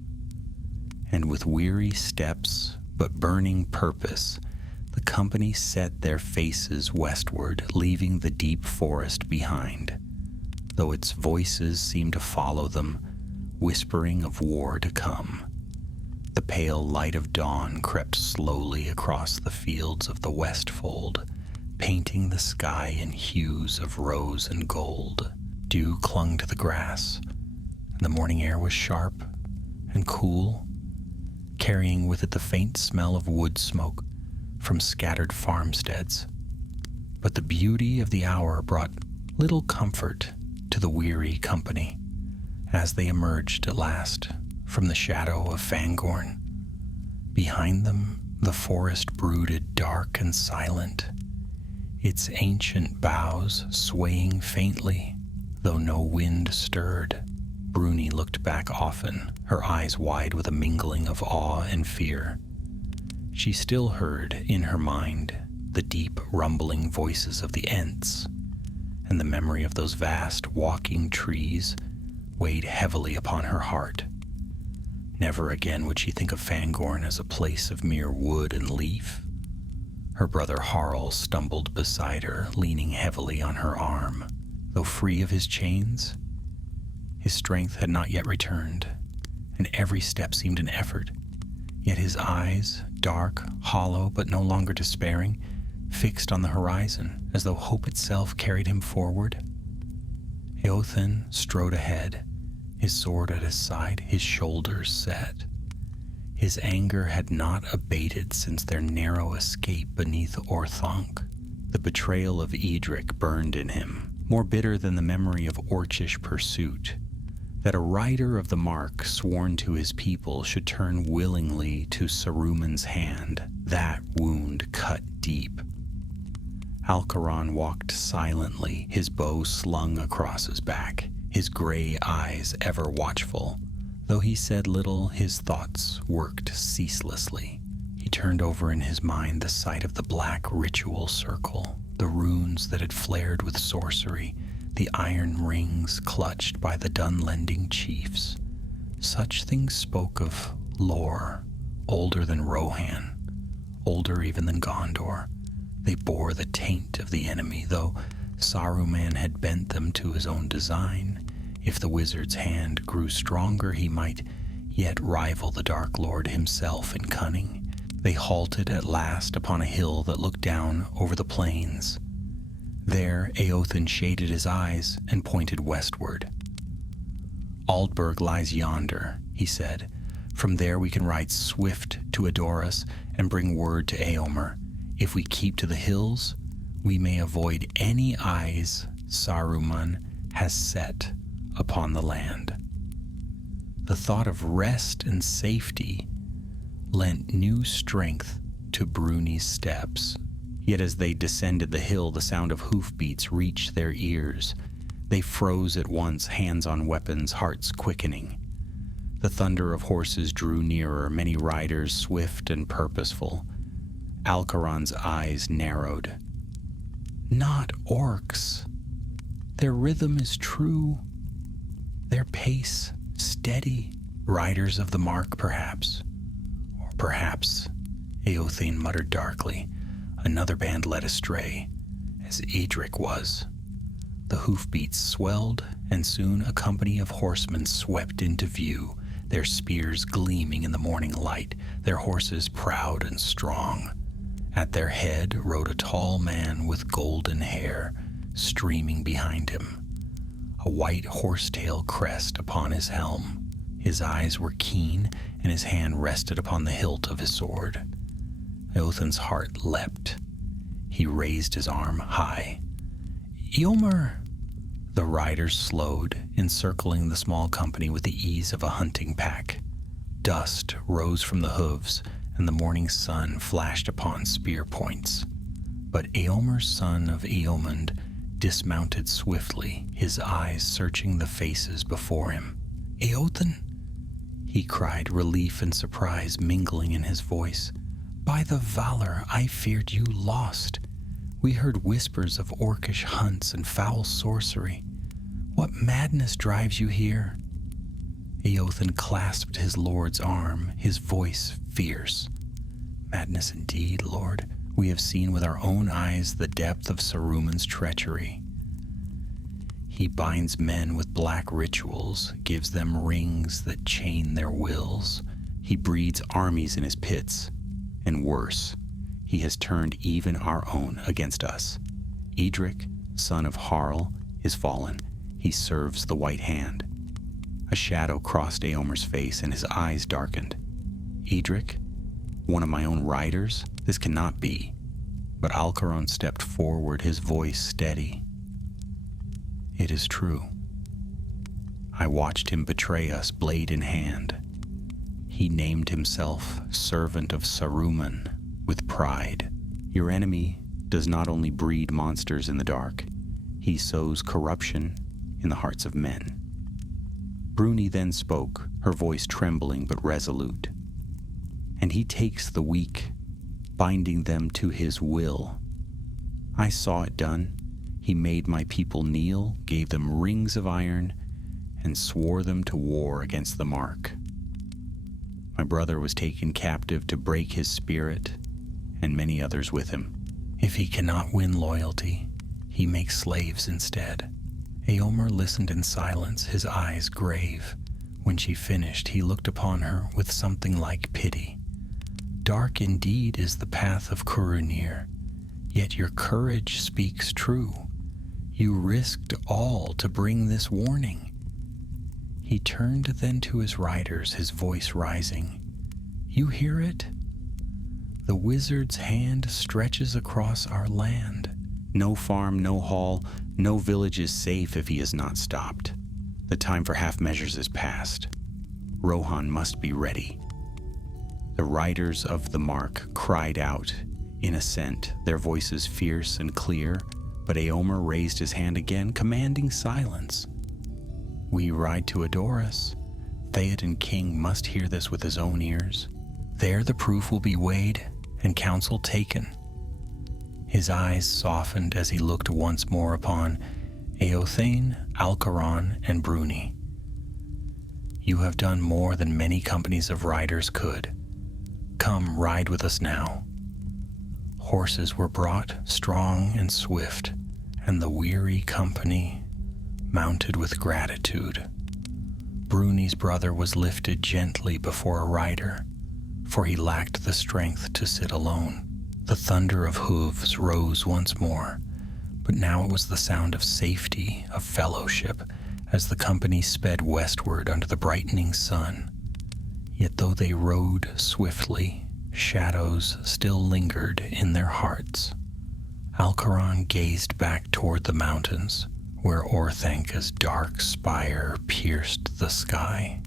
And with weary steps but burning purpose, the company set their faces westward, leaving the deep forest behind, though its voices seemed to follow them, whispering of war to come. The pale light of dawn crept slowly across the fields of the Westfold, painting the sky in hues of rose and gold. Dew clung to the grass, and the morning air was sharp and cool, carrying with it the faint smell of wood smoke from scattered farmsteads. But the beauty of the hour brought little comfort to the weary company as they emerged at last from the shadow of Fangorn. Behind them, the forest brooded dark and silent, its ancient boughs swaying faintly, though no wind stirred. Bruni looked back often, her eyes wide with a mingling of awe and fear. She still heard, in her mind, the deep rumbling voices of the Ents, and the memory of those vast walking trees weighed heavily upon her heart. Never again would she think of Fangorn as a place of mere wood and leaf. Her brother Harl stumbled beside her, leaning heavily on her arm. Though free of his chains, his strength had not yet returned, and every step seemed an effort. Yet his eyes, dark, hollow, but no longer despairing, fixed on the horizon, as though hope itself carried him forward. Eothen strode ahead, his sword at his side, his shoulders set. His anger had not abated since their narrow escape beneath Orthanc. The betrayal of Edric burned in him, more bitter than the memory of Orcish pursuit. That a rider of the mark sworn to his people should turn willingly to Saruman's hand, that wound cut deep. Alcaron walked silently, his bow slung across his back, his gray eyes ever watchful. Though he said little, his thoughts worked ceaselessly. He turned over in his mind the sight of the black ritual circle, the runes that had flared with sorcery, the iron rings clutched by the Dunlending chiefs. Such things spoke of lore, older than Rohan, older even than Gondor. They bore the taint of the enemy, though Saruman had bent them to his own design. If the wizard's hand grew stronger, he might yet rival the Dark Lord himself in cunning. They halted at last upon a hill that looked down over the plains. There, Eothen shaded his eyes and pointed westward. "Aldburg lies yonder," he said. "From there we can ride swift to Edoras and bring word to Eomer. If we keep to the hills, we may avoid any eyes Saruman has set upon the land." The thought of rest and safety lent new strength to Bruni's steps. Yet as they descended the hill, the sound of hoofbeats reached their ears. They froze at once, hands on weapons, hearts quickening. The thunder of horses drew nearer, many riders swift and purposeful. Alcaron's eyes narrowed. Not orcs. Their rhythm is true. Their pace steady. Riders of the mark, perhaps. Or perhaps, Eothen muttered darkly, another band led astray, as Edric was. The hoofbeats swelled, and soon a company of horsemen swept into view, their spears gleaming in the morning light, their horses proud and strong. At their head rode a tall man with golden hair streaming behind him, a white horsetail crest upon his helm. His eyes were keen, and his hand rested upon the hilt of his sword. Eothen's heart leapt. He raised his arm high. Eomer! The riders slowed, encircling the small company with the ease of a hunting pack. Dust rose from the hooves, and the morning sun flashed upon spear points. But Eomer, son of Eomund, dismounted swiftly, his eyes searching the faces before him. Eothen, he cried, relief and surprise mingling in his voice. By the valor I feared you lost. We heard whispers of orcish hunts and foul sorcery. What madness drives you here? Eothen clasped his lord's arm, his voice fierce. Madness indeed, Lord. We have seen with our own eyes the depth of Saruman's treachery. He binds men with black rituals, gives them rings that chain their wills. He breeds armies in his pits, and worse, he has turned even our own against us. Edric, son of Harl, is fallen. He serves the White Hand. A shadow crossed Eomer's face, and his eyes darkened. Edric, one of my own riders? This cannot be. But Alcaron stepped forward, his voice steady. It is true. I watched him betray us, blade in hand. He named himself servant of Saruman with pride. Your enemy does not only breed monsters in the dark, he sows corruption in the hearts of men. Bruni then spoke, her voice trembling but resolute. And he takes the weak, binding them to his will. I saw it done. He made my people kneel, gave them rings of iron, and swore them to war against the mark. My brother was taken captive to break his spirit, and many others with him. If he cannot win loyalty, he makes slaves instead. Eomer listened in silence, his eyes grave. When she finished, he looked upon her with something like pity. Dark indeed is the path of Curunir, yet your courage speaks true. You risked all to bring this warning. He turned then to his riders, his voice rising. You hear it? The wizard's hand stretches across our land. No farm, no hall, no village is safe if he is not stopped. The time for half measures is past. Rohan must be ready. The riders of the mark cried out in assent, their voices fierce and clear, but Eomer raised his hand again, commanding silence. We ride to Edoras. Theoden King must hear this with his own ears. There the proof will be weighed and counsel taken. His eyes softened as he looked once more upon Eothane, Alcaron, and Bruni. You have done more than many companies of riders could. Come, ride with us now. Horses were brought, strong and swift, and the weary company mounted with gratitude. Bruni's brother was lifted gently before a rider, for he lacked the strength to sit alone. The thunder of hooves rose once more, but now it was the sound of safety, of fellowship, as the company sped westward under the brightening sun. Yet though they rode swiftly, shadows still lingered in their hearts. Alcaron gazed back toward the mountains, where Orthanca's dark spire pierced the sky.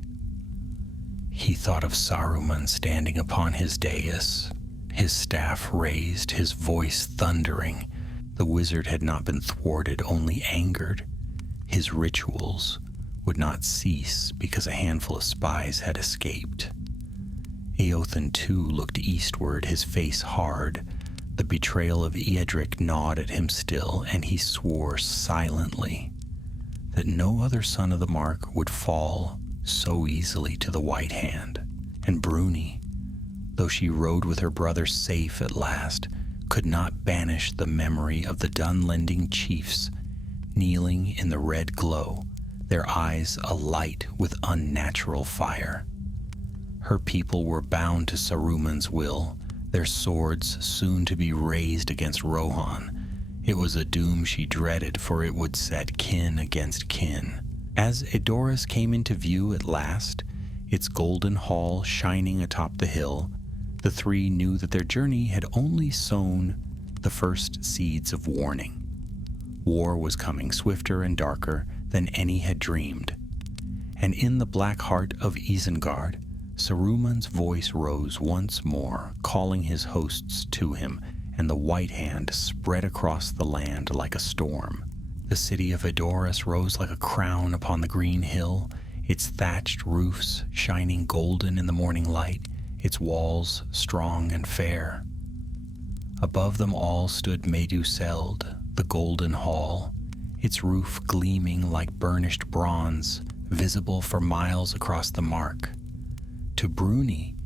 He thought of Saruman standing upon his dais, his staff raised, his voice thundering. The wizard had not been thwarted, only angered. His rituals would not cease because a handful of spies had escaped. Eothen too looked eastward, his face hard. The betrayal of Edric gnawed at him still, and he swore silently that no other son of the mark would fall so easily to the White Hand. And Bruni, though she rode with her brother safe at last, could not banish the memory of the Dunlending chiefs kneeling in the red glow, their eyes alight with unnatural fire. Her people were bound to Saruman's will, their swords soon to be raised against Rohan. It was a doom she dreaded, for it would set kin against kin. As Edoras came into view at last, its golden hall shining atop the hill, The three knew that their journey had only sown the first seeds of warning. War was coming swifter and darker than any had dreamed. And in the black heart of Isengard, Saruman's voice rose once more, calling his hosts to him, and the white hand spread across the land like a storm. The city of Edoras rose like a crown upon the green hill, its thatched roofs shining golden in the morning light, its walls strong and fair. Above them all stood Meduseld, the golden hall, its roof gleaming like burnished bronze, visible for miles across the mark. To Bruni,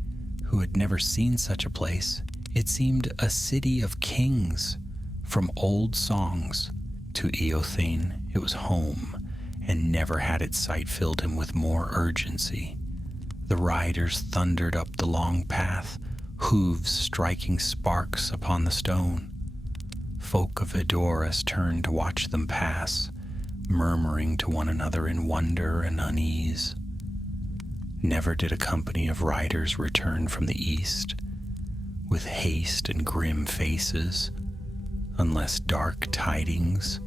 who had never seen such a place, it seemed a city of kings from old songs. To Eothane, it was home, and never had its sight filled him with more urgency. The riders thundered up the long path, hooves striking sparks upon the stone. Folk of Edoras turned to watch them pass, murmuring to one another in wonder and unease. Never did a company of riders return from the east, with haste and grim faces, unless dark tidings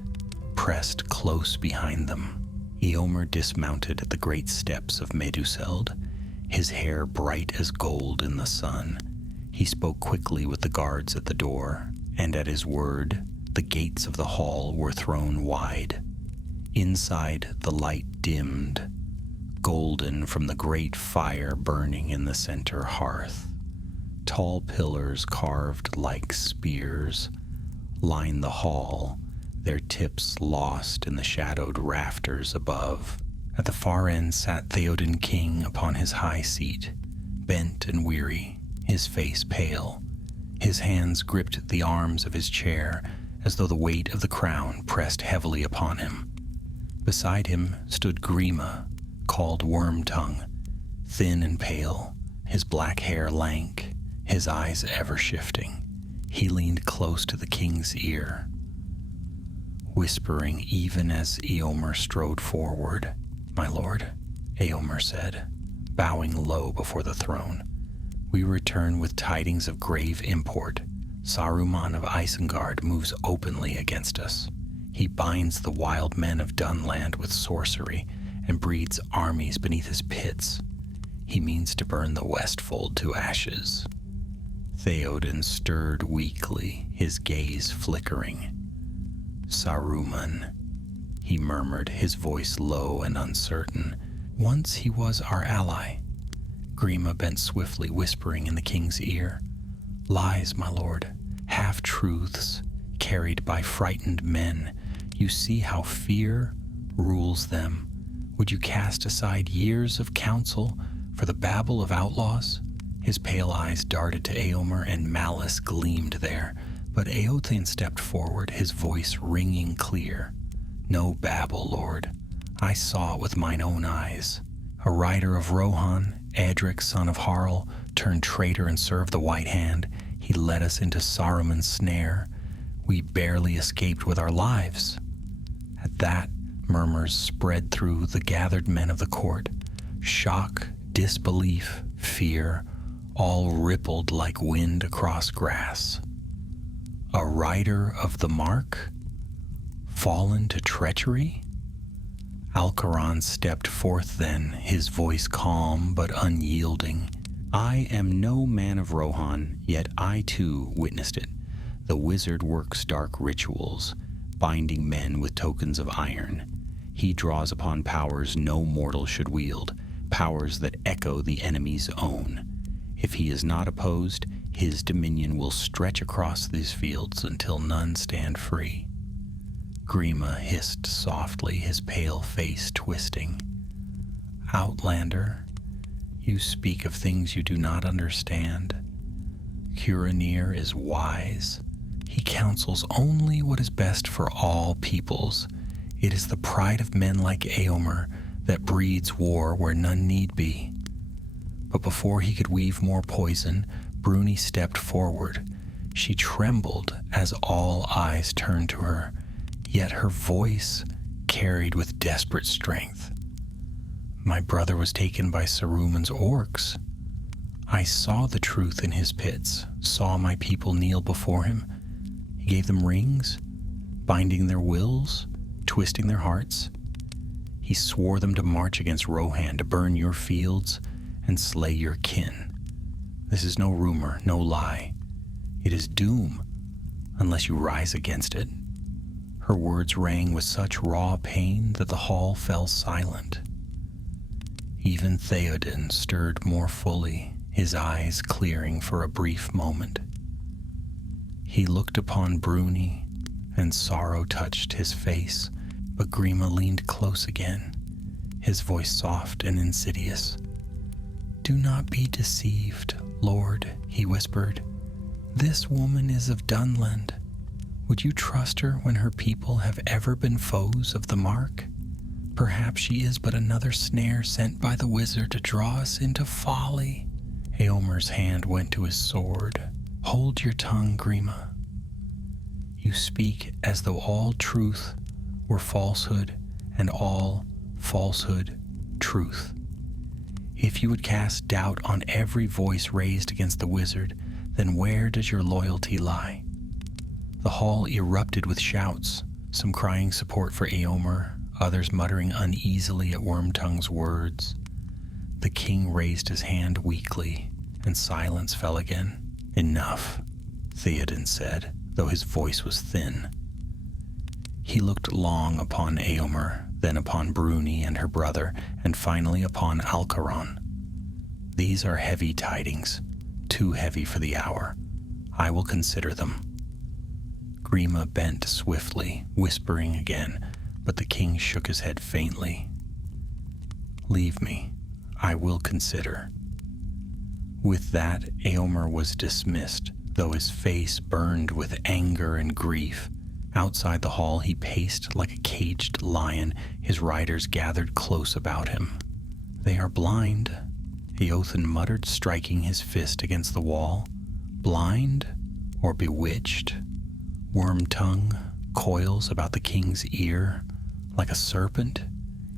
pressed close behind them. Eomer dismounted at the great steps of Meduseld, his hair bright as gold in the sun. He spoke quickly with the guards at the door, and at his word, the gates of the hall were thrown wide. Inside, the light dimmed, golden from the great fire burning in the center hearth. Tall pillars carved like spears line the hall, their tips lost in the shadowed rafters above. At the far end sat Theoden King upon his high seat, bent and weary, his face pale. His hands gripped the arms of his chair as though the weight of the crown pressed heavily upon him. Beside him stood Grima, called Wormtongue, thin and pale, his black hair lank, his eyes ever shifting. He leaned close to the king's ear, whispering even as Eomer strode forward. "My lord," Eomer said, bowing low before the throne, "we return with tidings of grave import. Saruman of Isengard moves openly against us. He binds the wild men of Dunland with sorcery and breeds armies beneath his pits. He means to burn the Westfold to ashes." Theoden stirred weakly, his gaze flickering. "Saruman," he murmured, his voice low and uncertain. "Once he was our ally." Grima bent swiftly, whispering in the king's ear. "Lies, my lord, half-truths, carried by frightened men. You see how fear rules them. Would you cast aside years of counsel for the babble of outlaws?" His pale eyes darted to Eomer, and malice gleamed there. But Eothane stepped forward, his voice ringing clear. "No babble, lord. I saw it with mine own eyes. A rider of Rohan, Edric, son of Harl, turned traitor and served the White Hand. He led us into Saruman's snare. We barely escaped with our lives." At that, murmurs spread through the gathered men of the court. Shock, disbelief, fear, all rippled like wind across grass. A rider of the Mark? Fallen to treachery? Alcaron stepped forth then, his voice calm but unyielding. "I am no man of Rohan, yet I too witnessed it. The wizard works dark rituals, binding men with tokens of iron. He draws upon powers no mortal should wield, powers that echo the enemy's own. If he is not opposed, his dominion will stretch across these fields until none stand free." Grima hissed softly, his pale face twisting. "Outlander, you speak of things you do not understand. Curanir is wise. He counsels only what is best for all peoples. It is the pride of men like Eomer that breeds war where none need be." But before he could weave more poison, Bruni stepped forward. She trembled as all eyes turned to her, yet her voice carried with desperate strength. "My brother was taken by Saruman's orcs. I saw the truth in his pits, saw my people kneel before him. He gave them rings, binding their wills, twisting their hearts. He swore them to march against Rohan, to burn your fields and slay your kin. This is no rumor, no lie. It is doom, unless you rise against it. Her words rang with such raw pain that the hall fell silent. Even Theoden stirred more fully, his eyes clearing for a brief moment. He looked upon Bruni, and sorrow touched his face, but Grima leaned close again, his voice soft and insidious. "Do not be deceived, Lord," he whispered. "This woman is of Dunland. Would you trust her when her people have ever been foes of the Mark? Perhaps she is but another snare sent by the wizard to draw us into folly." Eomer's hand went to his sword. "Hold your tongue, Grima. You speak as though all truth were falsehood and all falsehood truth. If you would cast doubt on every voice raised against the wizard, then where does your loyalty lie?" The hall erupted with shouts, some crying support for Eomer, others muttering uneasily at Wormtongue's words. The king raised his hand weakly, and silence fell again. "Enough," Theoden said, though his voice was thin. He looked long upon Eomer, then upon Bruni and her brother, and finally upon Alcaron. "These are heavy tidings, too heavy for the hour. I will consider them." Grima bent swiftly, whispering again, but the king shook his head faintly. "Leave me. I will consider." With that, Eomer was dismissed, though his face burned with anger and grief. Outside the hall he paced like a caged lion, his riders gathered close about him. "They are blind," Eothen muttered, striking his fist against the wall. "Blind or bewitched? Wormtongue coils about the king's ear like a serpent.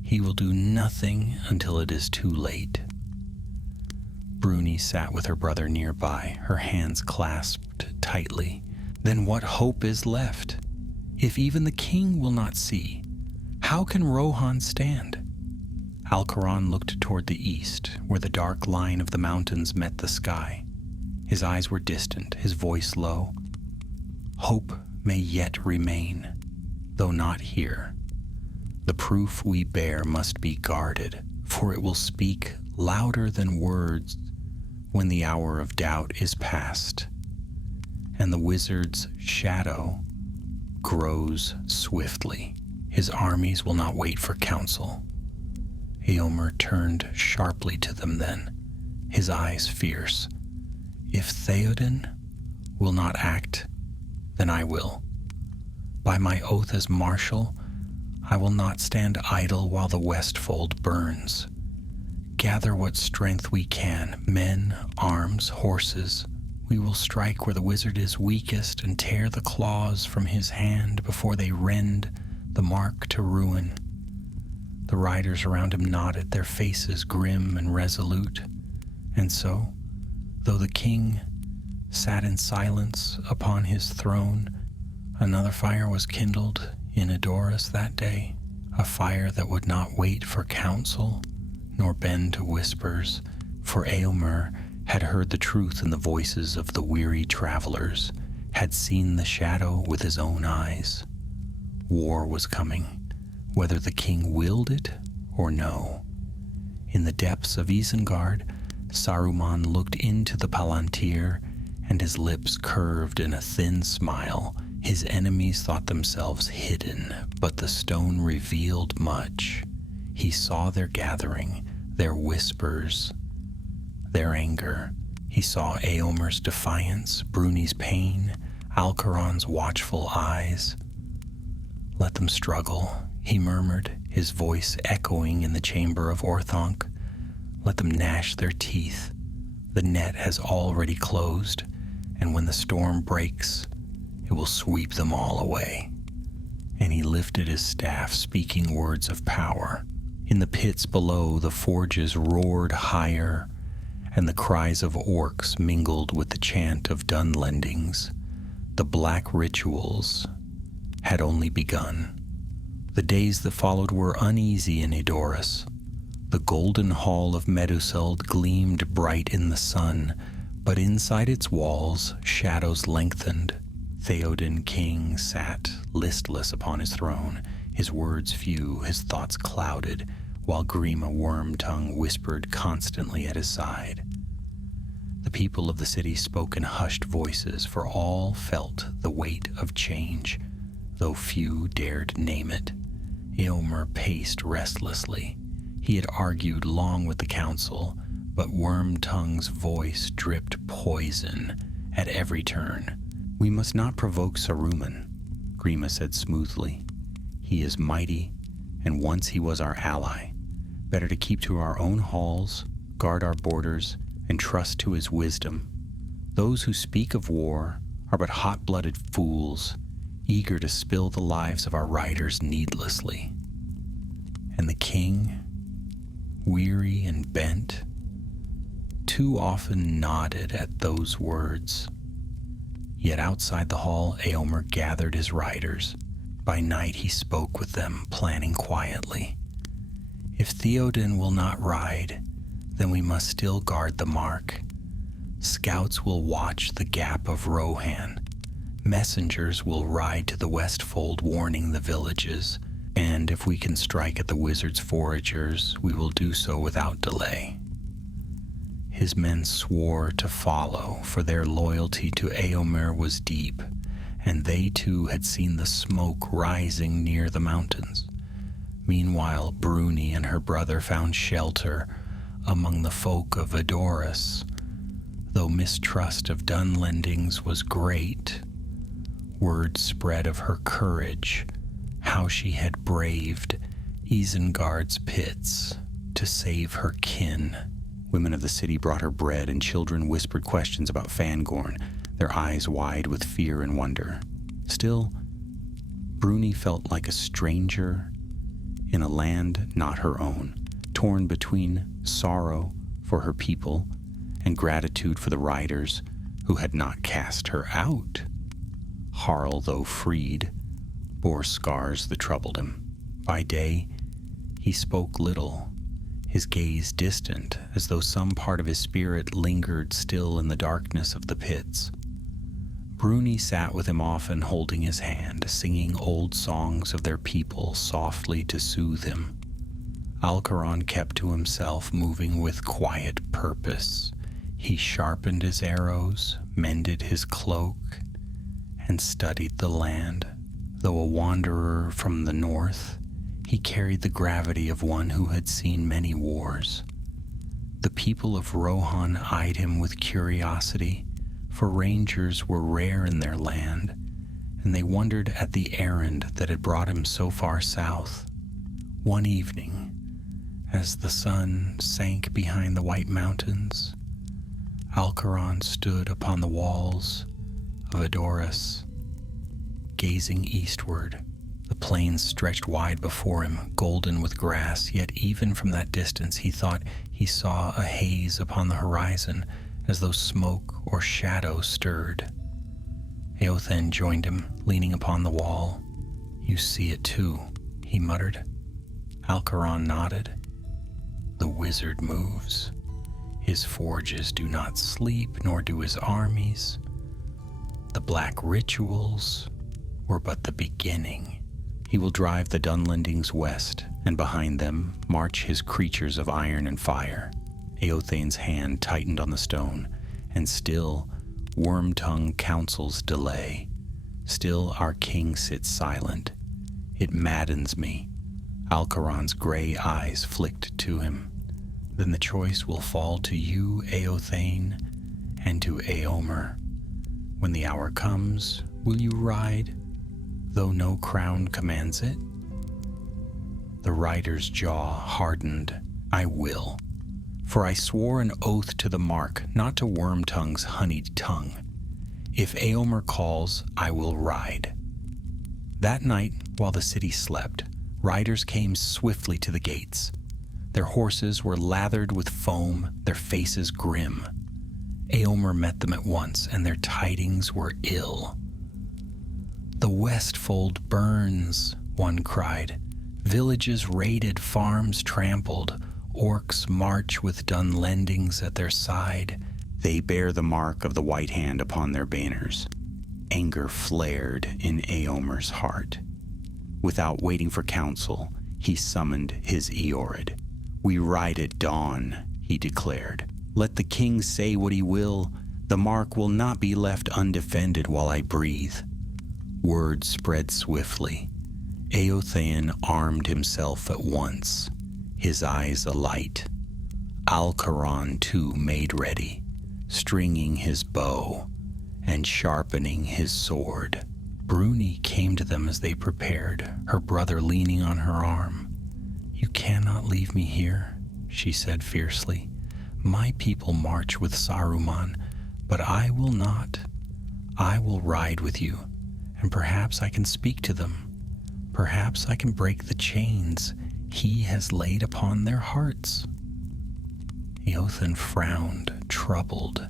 He will do nothing until it is too late." Bruni sat with her brother nearby, her hands clasped tightly. "Then what hope is left? If even the king will not see, how can Rohan stand?" Alcaron looked toward the east, where the dark line of the mountains met the sky. His eyes were distant, his voice low. "Hope may yet remain, though not here. The proof we bear must be guarded, for it will speak louder than words when the hour of doubt is past, and the wizard's shadow grows swiftly. His armies will not wait for counsel." Eomer turned sharply to them then, his eyes fierce. "If Theoden will not act, then I will. By my oath as marshal, I will not stand idle while the Westfold burns. Gather what strength we can, men, arms, horses. We will strike where the wizard is weakest and tear the claws from his hand before they rend the mark to ruin." The riders around him nodded, their faces grim and resolute. And so, though the king sat in silence upon his throne, another fire was kindled in Edoras that day, a fire that would not wait for counsel nor bend to whispers, for Eomer had heard the truth in the voices of the weary travelers, had seen the shadow with his own eyes. War was coming, whether the king willed it or no. In the depths of Isengard, Saruman looked into the Palantir, and his lips curved in a thin smile. His enemies thought themselves hidden, but the stone revealed much. He saw their gathering, their whispers, their anger. He saw Eomer's defiance, Bruni's pain, Alcaron's watchful eyes. "Let them struggle," he murmured, his voice echoing in the chamber of Orthanc. "Let them gnash their teeth. The net has already closed, and when the storm breaks, it will sweep them all away." And he lifted his staff, speaking words of power. In the pits below, the forges roared higher and the cries of orcs mingled with the chant of Dunlendings. The black rituals had only begun. The days that followed were uneasy in Edoras. The golden hall of Meduseld gleamed bright in the sun, but inside its walls shadows lengthened. Theoden King sat listless upon his throne, his words few, his thoughts clouded, while Grima Wormtongue whispered constantly at his side. The people of the city spoke in hushed voices, for all felt the weight of change, though few dared name it. Eomer paced restlessly. He had argued long with the council, but Wormtongue's voice dripped poison at every turn. "We must not provoke Saruman," Grima said smoothly. "He is mighty, and once he was our ally. Better to keep to our own halls, guard our borders, and trust to his wisdom. Those who speak of war are but hot-blooded fools, eager to spill the lives of our riders needlessly." And the king, weary and bent, too often nodded at those words. Yet outside the hall, Eomer gathered his riders. By night he spoke with them, planning quietly. "If Theoden will not ride, then we must still guard the mark. Scouts will watch the gap of Rohan. Messengers will ride to the Westfold warning the villages, and if we can strike at the wizard's foragers, we will do so without delay." His men swore to follow, for their loyalty to Eomer was deep, and they too had seen the smoke rising near the mountains. Meanwhile, Bruni and her brother found shelter among the folk of Edoras. Though mistrust of Dunlendings was great, word spread of her courage, how she had braved Isengard's pits to save her kin. Women of the city brought her bread, and children whispered questions about Fangorn, their eyes wide with fear and wonder. Still, Bruni felt like a stranger in a land not her own, torn between sorrow for her people and gratitude for the riders who had not cast her out. Harl, though freed, bore scars that troubled him. By day, he spoke little, his gaze distant, as though some part of his spirit lingered still in the darkness of the pits. Bruni sat with him often, holding his hand, singing old songs of their people softly to soothe him. Alcaron kept to himself, moving with quiet purpose. He sharpened his arrows, mended his cloak, and studied the land. Though a wanderer from the north, he carried the gravity of one who had seen many wars. The people of Rohan eyed him with curiosity, for rangers were rare in their land, and they wondered at the errand that had brought him so far south. One evening, as the sun sank behind the white mountains, Alcaron stood upon the walls of Edoras, gazing eastward. The plains stretched wide before him, golden with grass, yet even from that distance he thought he saw a haze upon the horizon, as though smoke or shadow stirred. Eothen joined him, leaning upon the wall. "You see it too," he muttered. Alcaron nodded. "The wizard moves. His forges do not sleep, nor do his armies. The black rituals were but the beginning. He will drive the Dunlendings west, and behind them march his creatures of iron and fire." Eothane's hand tightened on the stone, and still Wormtongue counsels delay. Still our king sits silent. "It maddens me." Alcaron's gray eyes flicked to him. "Then the choice will fall to you, Eothane, and to Eomer. When the hour comes, will you ride, though no crown commands it?" The rider's jaw hardened. "I will. For I swore an oath to the mark, not to Wormtongue's honeyed tongue. If Eomer calls, I will ride." That night, while the city slept, riders came swiftly to the gates. Their horses were lathered with foam, their faces grim. Eomer met them at once, and their tidings were ill. "The Westfold burns," one cried. "Villages raided, farms trampled. Orcs march with Dunlendings at their side. They bear the mark of the White Hand upon their banners." Anger flared in Eomer's heart. Without waiting for counsel, he summoned his Eorid. "We ride at dawn," he declared. "Let the king say what he will. The mark will not be left undefended while I breathe." Word spread swiftly. Eothean armed himself at once, his eyes alight. Alcaron too made ready, stringing his bow and sharpening his sword. Bruni came to them as they prepared, her brother leaning on her arm. "You cannot leave me here," she said fiercely. "My people march with Saruman, but I will not. I will ride with you, and perhaps I can speak to them. Perhaps I can break the chains he has laid upon their hearts." Eothen frowned, troubled.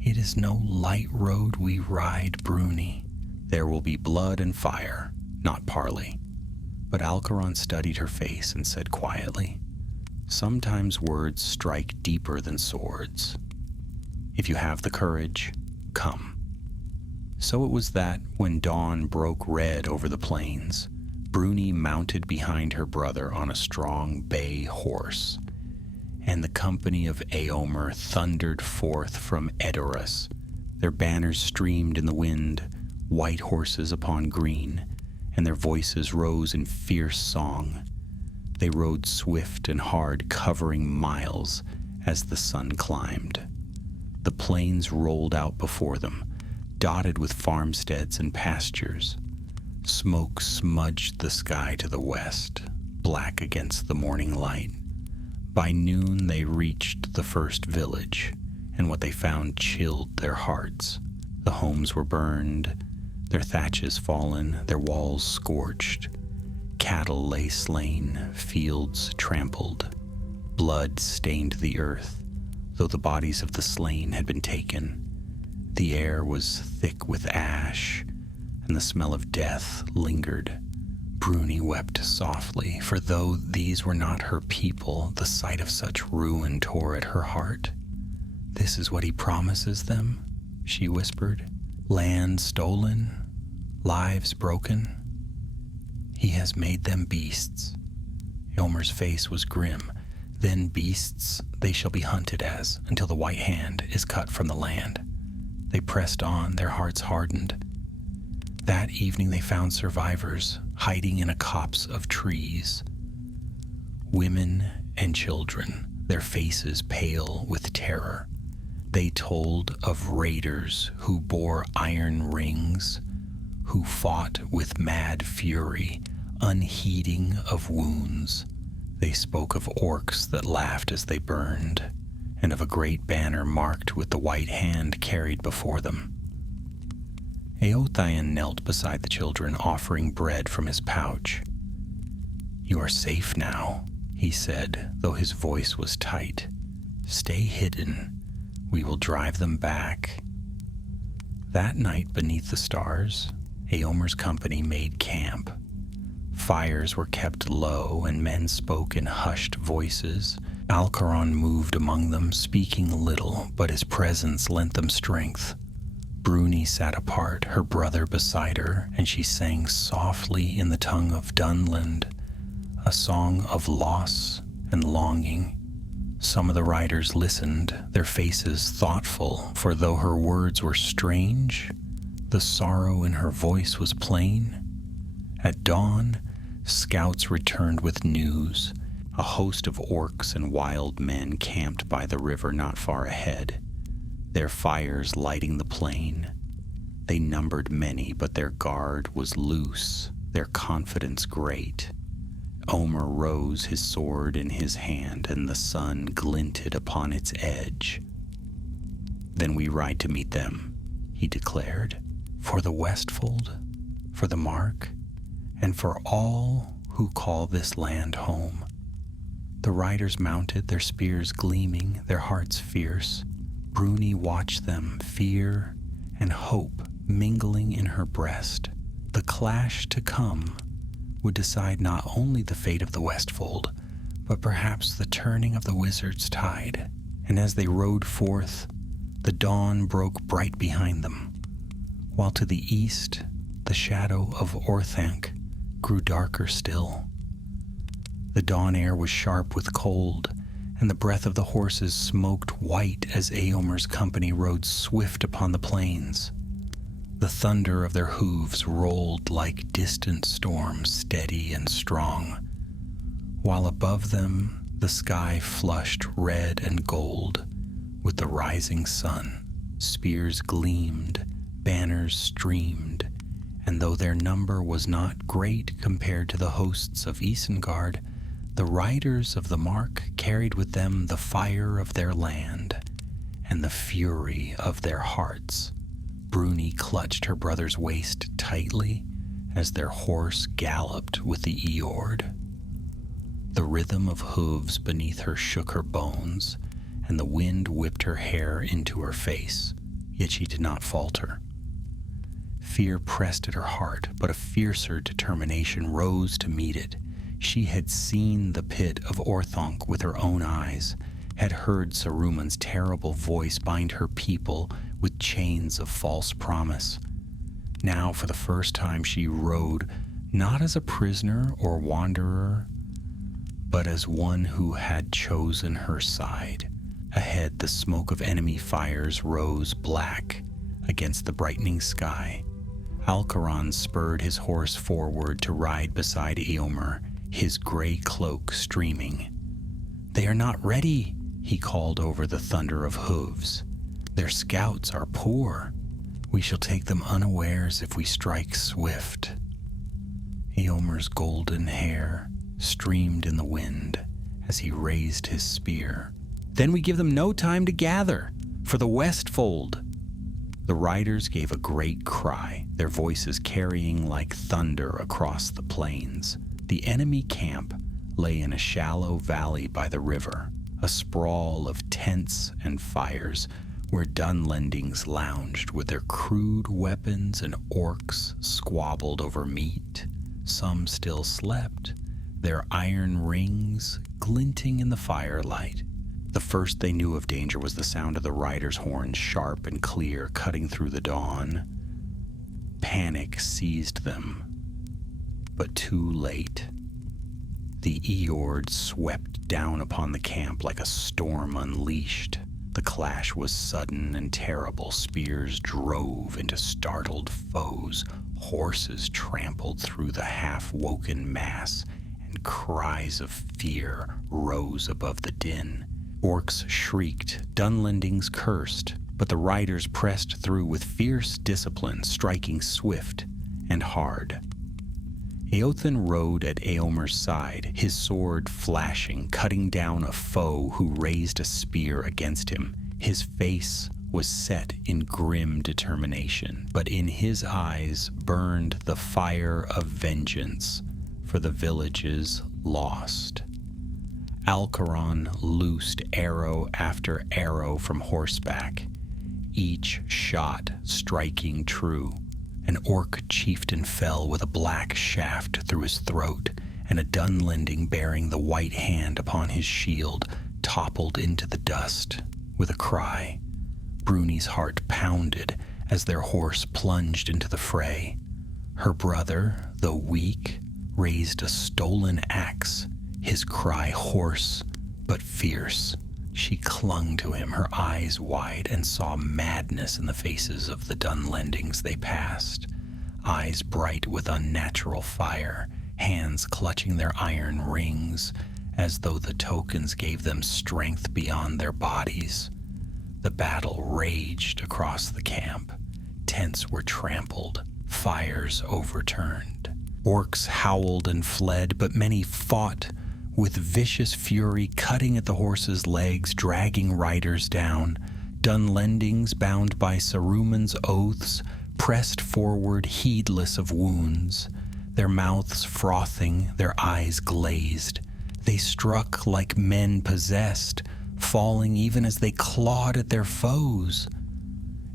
"It is no light road we ride, Bruni. There will be blood and fire, not parley." But Alcaron studied her face and said quietly, "Sometimes words strike deeper than swords. If you have the courage, come." So it was that, when dawn broke red over the plains, Bruni mounted behind her brother on a strong bay horse, and the company of Eomer thundered forth from Edoras. Their banners streamed in the wind, white horses upon green, and their voices rose in fierce song. They rode swift and hard, covering miles as the sun climbed. The plains rolled out before them, dotted with farmsteads and pastures. Smoke smudged the sky to the west, black against the morning light. By noon they reached the first village, and what they found chilled their hearts. The homes were burned, their thatches fallen, their walls scorched. Cattle lay slain, fields trampled. Blood stained the earth, though the bodies of the slain had been taken. The air was thick with ash, and the smell of death lingered. Bruni wept softly, for though these were not her people, the sight of such ruin tore at her heart. "This is what he promises them," she whispered. "Land stolen, lives broken. He has made them beasts." Eomer's face was grim. "Then beasts they shall be hunted as, until the White Hand is cut from the land." They pressed on, their hearts hardened. That evening they found survivors hiding in a copse of trees. Women and children, their faces pale with terror. They told of raiders who bore iron rings, who fought with mad fury, unheeding of wounds. They spoke of orcs that laughed as they burned, and of a great banner marked with the White Hand carried before them. Eothean knelt beside the children, offering bread from his pouch. "You are safe now," he said, though his voice was tight. "Stay hidden. We will drive them back." That night beneath the stars, Eomer's company made camp. Fires were kept low, and men spoke in hushed voices. Alcaron moved among them, speaking little, but his presence lent them strength. Bruni sat apart, her brother beside her, and she sang softly in the tongue of Dunland, a song of loss and longing. Some of the riders listened, their faces thoughtful, for though her words were strange, the sorrow in her voice was plain. At dawn, scouts returned with news. A host of orcs and wild men camped by the river not far ahead, their fires lighting the plain. They numbered many, but their guard was loose, their confidence great. Omer rose, his sword in his hand, and the sun glinted upon its edge. "Then we ride to meet them," he declared, "for the Westfold, for the Mark, and for all who call this land home." The riders mounted, their spears gleaming, their hearts fierce. Bruni watched them, fear and hope mingling in her breast. The clash to come would decide not only the fate of the Westfold, but perhaps the turning of the wizard's tide. And as they rode forth, the dawn broke bright behind them, while to the east the shadow of Orthanc grew darker still. The dawn air was sharp with cold, and the breath of the horses smoked white as Eomer's company rode swift upon the plains. The thunder of their hooves rolled like distant storms, steady and strong, while above them the sky flushed red and gold with the rising sun. Spears gleamed, banners streamed, and though their number was not great compared to the hosts of Isengard, the riders of the Mark carried with them the fire of their land and the fury of their hearts. Bruni clutched her brother's waist tightly as their horse galloped with the Eord. The rhythm of hooves beneath her shook her bones, and the wind whipped her hair into her face, yet she did not falter. Fear pressed at her heart, but a fiercer determination rose to meet it. She had seen the pit of Orthanc with her own eyes, had heard Saruman's terrible voice bind her people with chains of false promise. Now, for the first time, she rode not as a prisoner or wanderer, but as one who had chosen her side. Ahead, the smoke of enemy fires rose black against the brightening sky. Alcaron spurred his horse forward to ride beside Eomer, his gray cloak streaming. "They are not ready," he called over the thunder of hooves. "Their scouts are poor. We shall take them unawares if we strike swift." Eomer's golden hair streamed in the wind as he raised his spear. "Then we give them no time to gather for the Westfold." The riders gave a great cry, their voices carrying like thunder across the plains. The enemy camp lay in a shallow valley by the river, a sprawl of tents and fires where Dunlendings lounged with their crude weapons and orcs squabbled over meat. Some still slept, their iron rings glinting in the firelight. The first they knew of danger was the sound of the riders' horns, sharp and clear, cutting through the dawn. Panic seized them, but too late. The Eord swept down upon the camp like a storm unleashed. The clash was sudden and terrible. Spears drove into startled foes. Horses trampled through the half-woken mass, and cries of fear rose above the din. Orcs shrieked, Dunlendings cursed, but the riders pressed through with fierce discipline, striking swift and hard. Eothen rode at Eomer's side, his sword flashing, cutting down a foe who raised a spear against him. His face was set in grim determination, but in his eyes burned the fire of vengeance for the villages lost. Alcaron loosed arrow after arrow from horseback, each shot striking true. An orc chieftain fell with a black shaft through his throat, and a Dunlending bearing the white hand upon his shield toppled into the dust. With a cry, Bruni's heart pounded as their horse plunged into the fray. Her brother, though weak, raised a stolen axe, his cry hoarse but fierce. She clung to him, her eyes wide, and saw madness in the faces of the Dunlendings they passed. Eyes bright with unnatural fire, hands clutching their iron rings, as though the tokens gave them strength beyond their bodies. The battle raged across the camp. Tents were trampled, fires overturned. Orcs howled and fled, but many fought with vicious fury, cutting at the horses' legs, dragging riders down. Dunlendings, bound by Saruman's oaths, pressed forward, heedless of wounds, their mouths frothing, their eyes glazed. They struck like men possessed, falling even as they clawed at their foes.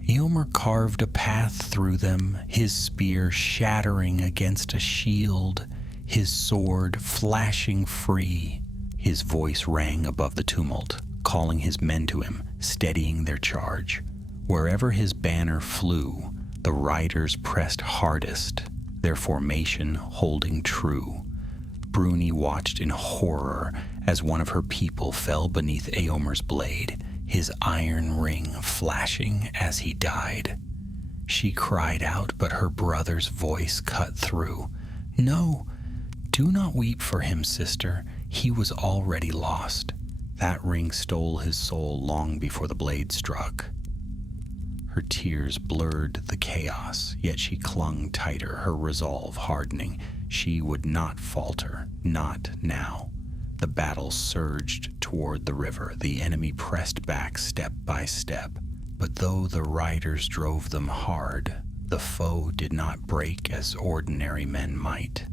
Eomer carved a path through them, his spear shattering against a shield, his sword flashing free. His voice rang above the tumult, calling his men to him, steadying their charge. Wherever his banner flew, the riders pressed hardest, their formation holding true. Bruni watched in horror as one of her people fell beneath Eomer's blade, his iron ring flashing as he died. She cried out, but her brother's voice cut through. "No, do not weep for him, sister. He was already lost. That ring stole his soul long before the blade struck." Her tears blurred the chaos, yet she clung tighter, her resolve hardening. She would not falter, not now. The battle surged toward the river. The enemy pressed back step by step. But though the riders drove them hard, the foe did not break as ordinary men might.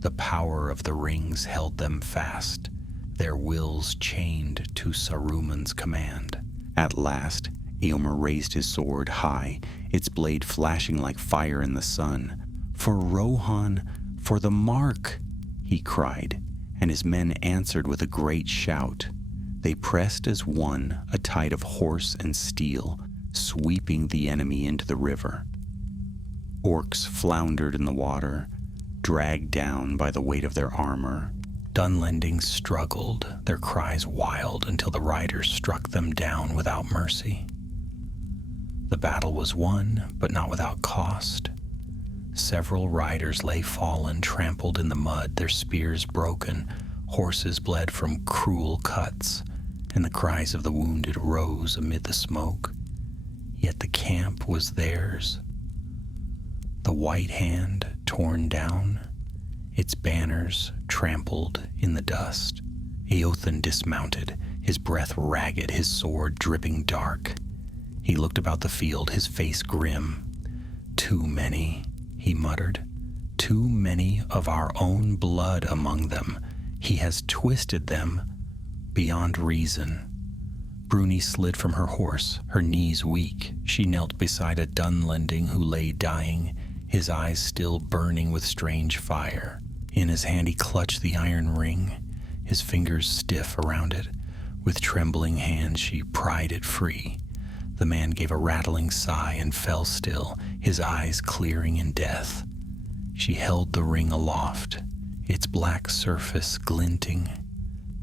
The power of the rings held them fast, their wills chained to Saruman's command. At last, Eomer raised his sword high, its blade flashing like fire in the sun. "For Rohan, for the mark!" he cried, and his men answered with a great shout. They pressed as one, a tide of horse and steel, sweeping the enemy into the river. Orcs floundered in the water, dragged down by the weight of their armor. Dunlendings struggled, their cries wild, until the riders struck them down without mercy. The battle was won, but not without cost. Several riders lay fallen, trampled in the mud, their spears broken. Horses bled from cruel cuts, and the cries of the wounded rose amid the smoke. Yet the camp was theirs. The white hand torn down, its banners trampled in the dust. Eothen dismounted, his breath ragged, his sword dripping dark. He looked about the field, his face grim. "Too many," he muttered. "Too many of our own blood among them. He has twisted them beyond reason." Bruni slid from her horse, her knees weak. She knelt beside a Dunlending who lay dying, his eyes still burning with strange fire. In his hand he clutched the iron ring, his fingers stiff around it. With trembling hands she pried it free. The man gave a rattling sigh and fell still, his eyes clearing in death. She held the ring aloft, its black surface glinting.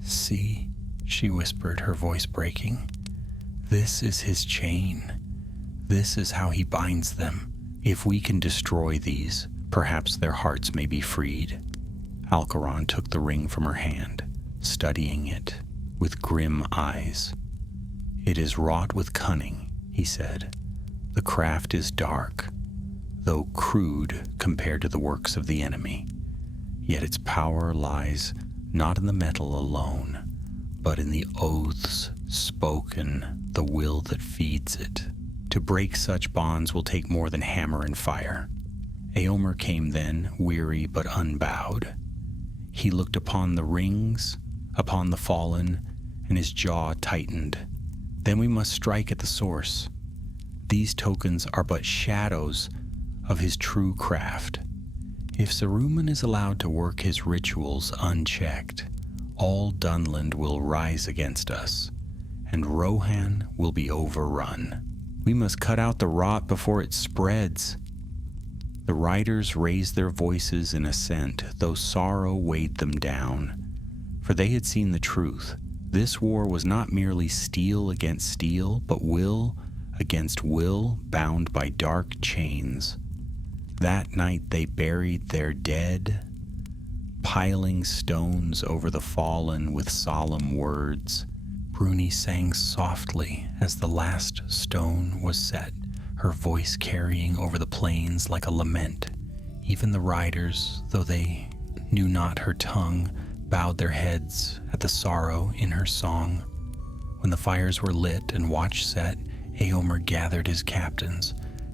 "See," she whispered, her voice breaking. "This is his chain. This is how he binds them. If we can destroy these, perhaps their hearts may be freed." Alcaron took the ring from her hand, studying it with grim eyes. "It is wrought with cunning," he said. "The craft is dark, though crude compared to the works of the enemy. Yet its power lies not in the metal alone, but in the oaths spoken, the will that feeds it. To break such bonds will take more than hammer and fire." Eomer came then, weary but unbowed. He looked upon the rings, upon the fallen, and his jaw tightened. "Then we must strike at the source. These tokens are but shadows of his true craft. If Saruman is allowed to work his rituals unchecked, all Dunland will rise against us, and Rohan will be overrun. We must cut out the rot before it spreads." The riders raised their voices in assent, though sorrow weighed them down. For they had seen the truth. This war was not merely steel against steel, but will against will, bound by dark chains. That night they buried their dead, piling stones over the fallen with solemn words. Bruni sang softly as the last stone was set, her voice carrying over the plains like a lament. Even the riders, though they knew not her tongue, bowed their heads at the sorrow in her song. When the fires were lit and watch set, Eomer gathered his captains.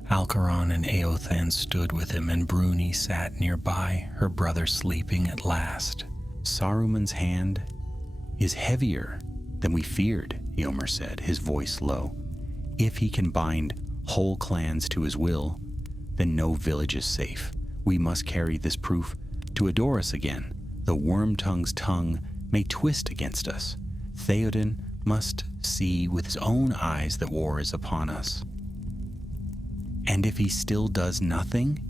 Alcaron and Eothen stood with him, and Bruni sat nearby, her brother sleeping at last. Saruman's hand is heavier than we feared, Eomer said, his voice low. If he can bind whole clans to his will, then no village is safe. We must carry this proof to adore us again. The worm-tongue's tongue may twist against us. Theoden must see with his own eyes that war is upon us. And if he still does nothing?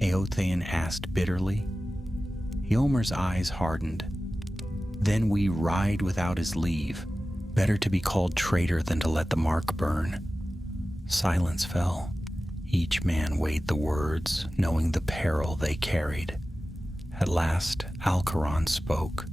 Eotheon asked bitterly. Eomer's eyes hardened. Then we ride without his leave. Better to be called traitor than to let the mark burn. Silence fell. Each man weighed the words, knowing the peril they carried. At last, Alcaron spoke.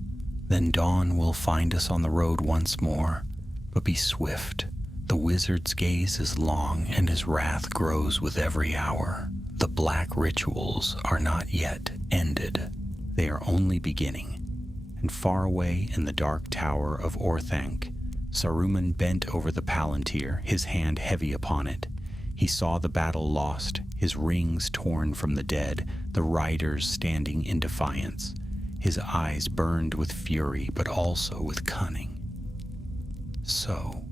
Then dawn will find us on the road once more, but be swift. The wizard's gaze is long, and his wrath grows with every hour. The black rituals are not yet ended. They are only beginning. And far away in the dark tower of Orthanc, Saruman bent over the palantir, his hand heavy upon it. He saw the battle lost, his rings torn from the dead, the riders standing in defiance. His eyes burned with fury, but also with cunning. So,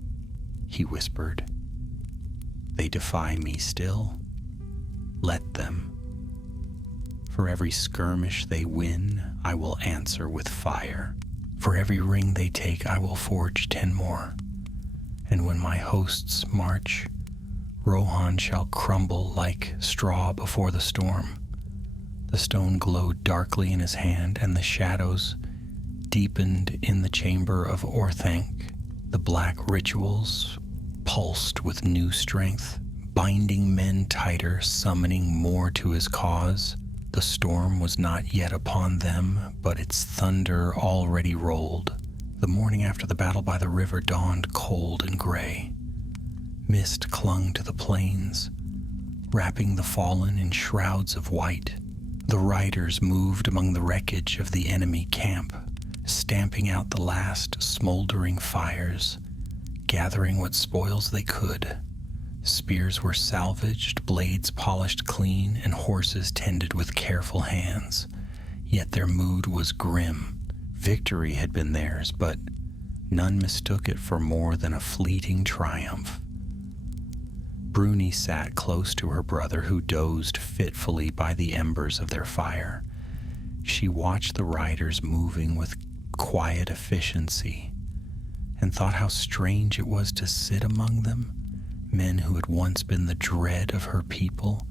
he whispered, they defy me still? Let them. For every skirmish they win, I will answer with fire. For every ring they take, I will forge 10 more. And when my hosts march, Rohan shall crumble like straw before the storm. The stone glowed darkly in his hand, and the shadows deepened in the chamber of Orthanc. The black rituals pulsed with new strength, binding men tighter, summoning more to his cause. The storm was not yet upon them, but its thunder already rolled. The morning after the battle by the river dawned cold and gray. Mist clung to the plains, wrapping the fallen in shrouds of white. The riders moved among the wreckage of the enemy camp, stamping out the last smoldering fires, gathering what spoils they could. Spears were salvaged, blades polished clean, and horses tended with careful hands. Yet their mood was grim. Victory had been theirs, but none mistook it for more than a fleeting triumph. Bruni sat close to her brother, who dozed fitfully by the embers of their fire. She watched the riders moving with quiet efficiency and thought how strange it was to sit among them, men who had once been the dread of her people,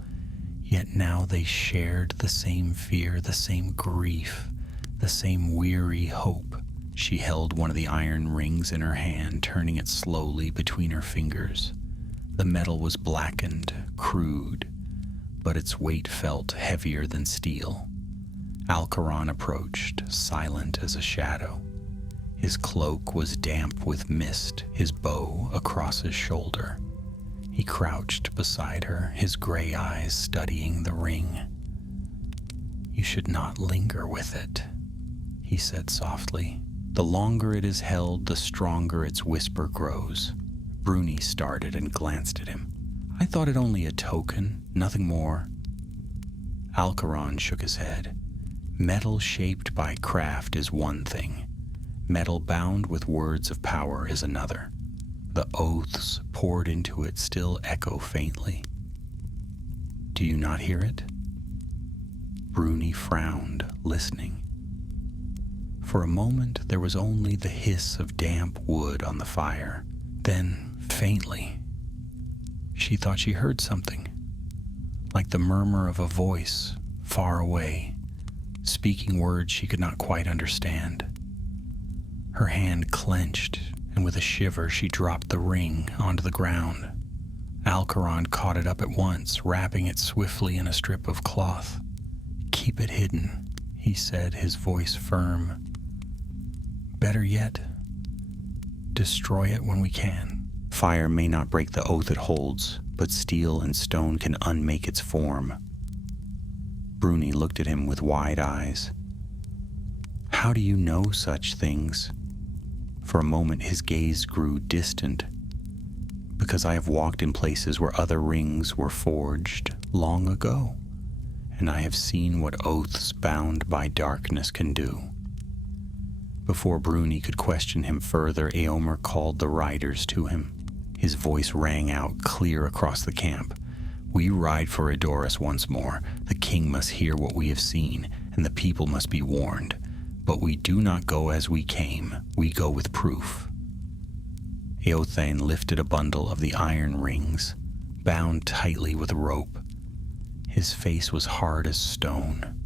yet now they shared the same fear, the same grief, the same weary hope. She held one of the iron rings in her hand, turning it slowly between her fingers. The metal was blackened, crude, but its weight felt heavier than steel. Alcaron approached, silent as a shadow. His cloak was damp with mist, his bow across his shoulder. He crouched beside her, his gray eyes studying the ring. "You should not linger with it," he said softly. "The longer it is held, the stronger its whisper grows." Bruni started and glanced at him. "I thought it only a token, nothing more." Alcaron shook his head. "Metal shaped by craft is one thing. Metal bound with words of power is another. The oaths poured into it still echo faintly. Do you not hear it?" Bruni frowned, listening. For a moment there was only the hiss of damp wood on the fire. Then, faintly, she thought she heard something, like the murmur of a voice far away, speaking words she could not quite understand. Her hand clenched, and with a shiver she dropped the ring onto the ground. Alcaron caught it up at once, wrapping it swiftly in a strip of cloth. "Keep it hidden," he said, his voice firm. "Better yet, destroy it when we can. Fire may not break the oath it holds, but steel and stone can unmake its form." Bruni looked at him with wide eyes. "How do you know such things?" For a moment his gaze grew distant. "Because I have walked in places where other rings were forged long ago, and I have seen what oaths bound by darkness can do." Before Bruni could question him further, Eomer called the riders to him. His voice rang out clear across the camp. "We ride for Edoras once more. The king must hear what we have seen, and the people must be warned. But we do not go as we came. We go with proof." Eothane lifted a bundle of the iron rings, bound tightly with rope. His face was hard as stone.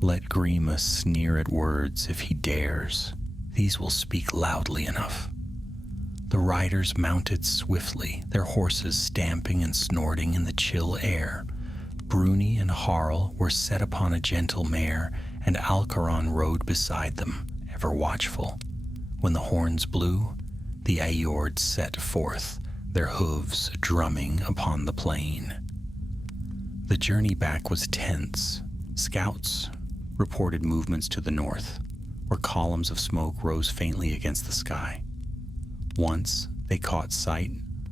"Let Grima sneer at words if he dares. These will speak loudly enough." The riders mounted swiftly, their horses stamping and snorting in the chill air. Bruni and Harl were set upon a gentle mare, and Alcaron rode beside them, ever watchful. When the horns blew, the Ayords set forth, their hooves drumming upon the plain. The journey back was tense. Scouts reported movements to the north, where columns of smoke rose faintly against the sky. Once they caught sight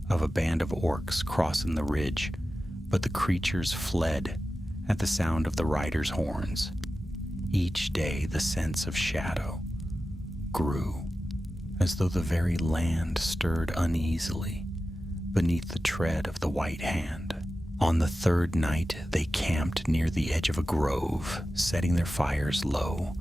of a band of orcs crossing the ridge, but the creatures fled at the sound of the riders' horns. Each day the sense of shadow grew, as though the very land stirred uneasily beneath the tread of the white hand. On the third night they camped near the edge of a grove, setting their fires low.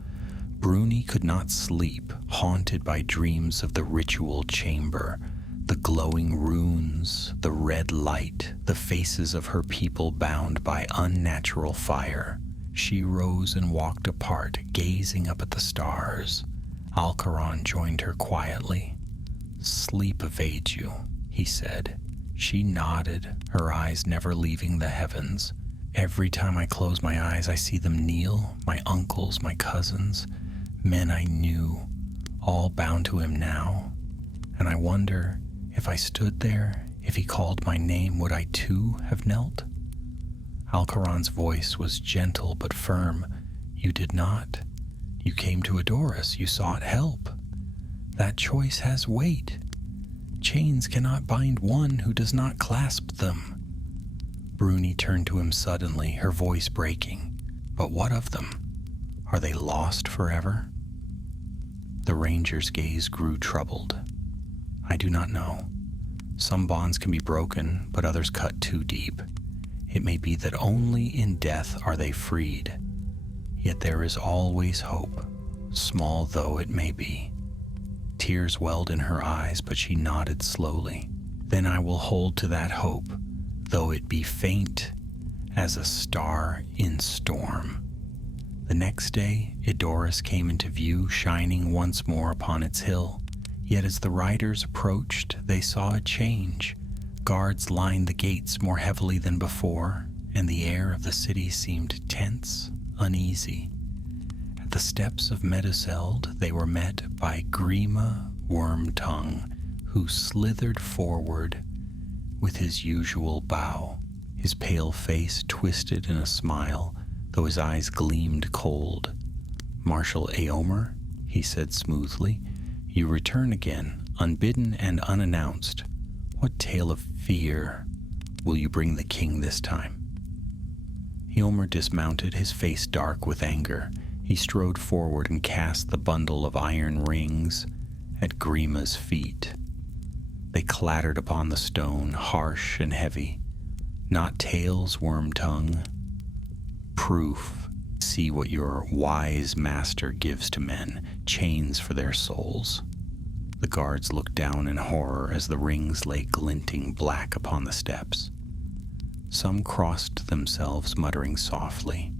Bruni could not sleep, haunted by dreams of the ritual chamber, the glowing runes, the red light, the faces of her people bound by unnatural fire. She rose and walked apart, gazing up at the stars. Alcaron joined her quietly. "Sleep evades you," he said. She nodded, her eyes never leaving the heavens. "Every time I close my eyes, I see them kneel, my uncles, my cousins, men I knew, all bound to him now. And I wonder, if I stood there, if he called my name, would I too have knelt?" Alcaron's voice was gentle but firm. "You did not. You came to Edoras, you sought help. That choice has weight. Chains cannot bind one who does not clasp them." Bruni turned to him suddenly, her voice breaking. "But what of them? Are they lost forever?" The ranger's gaze grew troubled. "I do not know. Some bonds can be broken, but others cut too deep. It may be that only in death are they freed. Yet there is always hope, small though it may be." Tears welled in her eyes, but she nodded slowly. "Then I will hold to that hope, though it be faint as a star in storm." The next day, Edoras came into view, shining once more upon its hill. Yet as the riders approached, they saw a change. Guards lined the gates more heavily than before, and the air of the city seemed tense, uneasy. At the steps of Meduseld, they were met by Grima Wormtongue, who slithered forward with his usual bow. His pale face twisted in a smile, though his eyes gleamed cold. "Marshal Eomer," he said smoothly, "you return again, unbidden and unannounced. What tale of fear will you bring the king this time?" Eomer dismounted, his face dark with anger. He strode forward and cast the bundle of iron rings at Grima's feet. They clattered upon the stone, harsh and heavy. "Not tales, Wormtongue. Proof. See what your wise master gives to men, chains for their souls." The guards looked down in horror as the rings lay glinting black upon the steps. Some crossed themselves, muttering softly.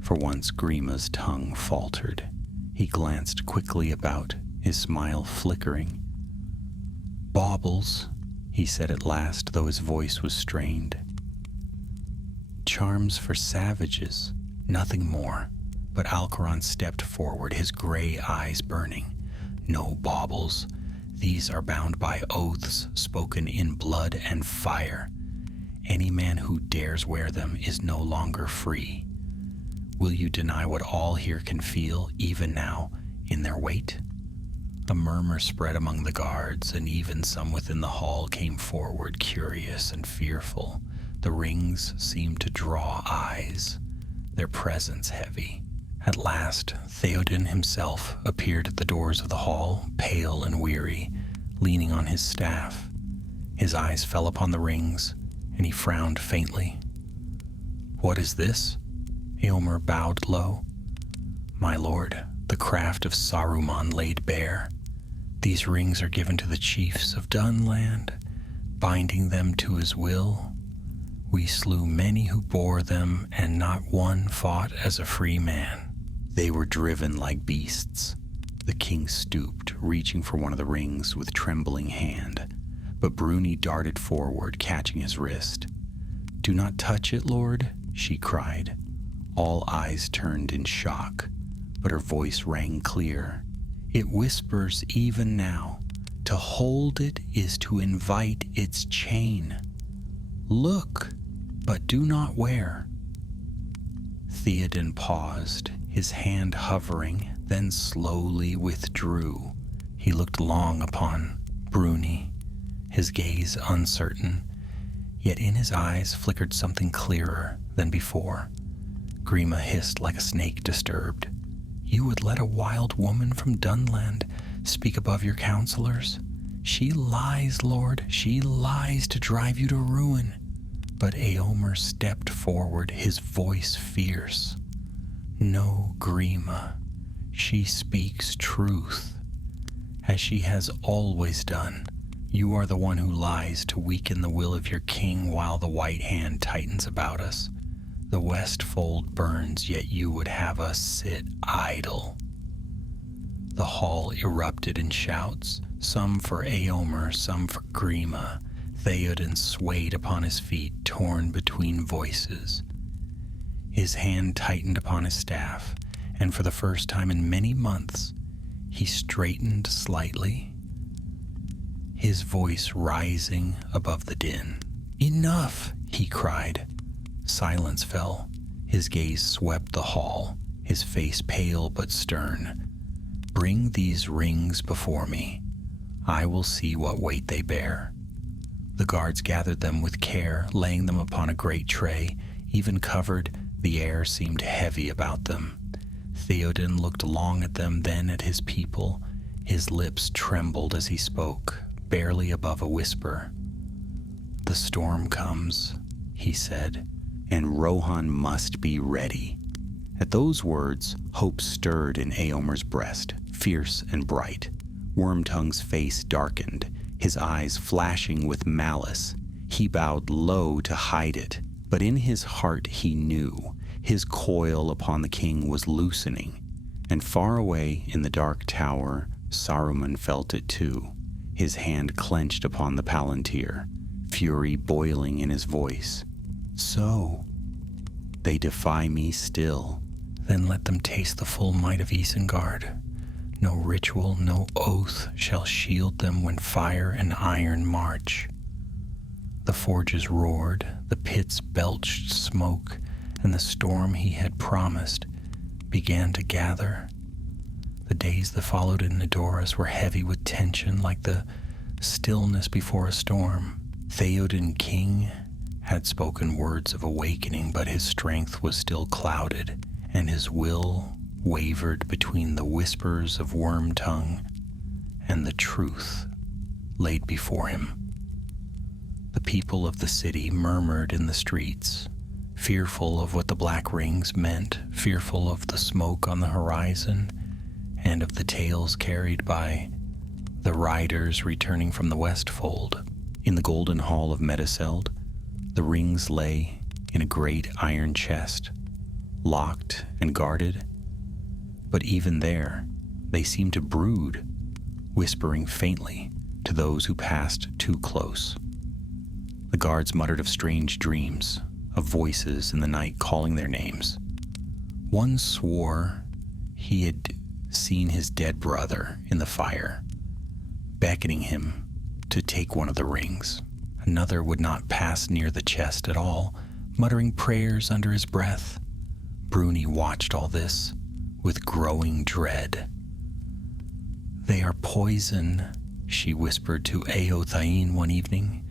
For once Grima's tongue faltered. He glanced quickly about, his smile flickering. "Baubles," he said at last, though his voice was strained. "Charms for savages, nothing more." But Alcaron stepped forward, his gray eyes burning. "No baubles. These are bound by oaths spoken in blood and fire. Any man who dares wear them is no longer free. Will you deny what all here can feel, even now, in their weight?" A murmur spread among the guards, and even some within the hall came forward, curious and fearful. The rings seemed to draw eyes, their presence heavy. At last, Theoden himself appeared at the doors of the hall, pale and weary, leaning on his staff. His eyes fell upon the rings, and he frowned faintly. "What is this?" Eomer bowed low. "My lord, the craft of Saruman laid bare. These rings are given to the chiefs of Dunland, binding them to his will. We slew many who bore them, and not one fought as a free man. They were driven like beasts." The king stooped, reaching for one of the rings with trembling hand, but Bruni darted forward, catching his wrist. "Do not touch it, lord," she cried. All eyes turned in shock, but her voice rang clear. "It whispers even now. To hold it is to invite its chain. Look, but do not wear." Theoden paused, his hand hovering, then slowly withdrew. He looked long upon Bruni, his gaze uncertain, yet in his eyes flickered something clearer than before. Grima hissed like a snake disturbed. "You would let a wild woman from Dunland speak above your counselors? She lies, lord, she lies to drive you to ruin." But Eomer stepped forward, his voice fierce. "No, Grima, she speaks truth, as she has always done. You are the one who lies to weaken the will of your king while the white hand tightens about us. The west fold burns, yet you would have us sit idle." The hall erupted in shouts, some for Eomer, some for Grima. Theoden swayed upon his feet, torn between voices. His hand tightened upon his staff, and for the first time in many months, he straightened slightly, his voice rising above the din. "Enough!" he cried. Silence fell. His gaze swept the hall, his face pale but stern. "Bring these rings before me. I will see what weight they bear." The guards gathered them with care, laying them upon a great tray. Even covered, the air seemed heavy about them. Theoden looked long at them, then at his people. His lips trembled as he spoke, barely above a whisper. "The storm comes," he said, "and Rohan must be ready." At those words, hope stirred in Eomer's breast, fierce and bright. Wormtongue's face darkened, his eyes flashing with malice. He bowed low to hide it, but in his heart he knew his coil upon the king was loosening, and far away in the dark tower, Saruman felt it too. His hand clenched upon the palantir, fury boiling in his voice. "So, they defy me still. Then let them taste the full might of Isengard. No ritual, no oath shall shield them when fire and iron march." The forges roared, the pits belched smoke, and the storm he had promised began to gather. The days that followed in Edoras were heavy with tension, like the stillness before a storm. Theoden King had spoken words of awakening, but his strength was still clouded, and his will wavered between the whispers of Wormtongue and the truth laid before him. The people of the city murmured in the streets, fearful of what the black rings meant, fearful of the smoke on the horizon, and of the tales carried by the riders returning from the Westfold. In the golden hall of Mediseld, the rings lay in a great iron chest, locked and guarded, but even there they seemed to brood, whispering faintly to those who passed too close. The guards muttered of strange dreams, of voices in the night calling their names. One swore he had seen his dead brother in the fire, beckoning him to take one of the rings. Another would not pass near the chest at all, muttering prayers under his breath. Bruni watched all this with growing dread. "They are poison," she whispered to Eothain one evening,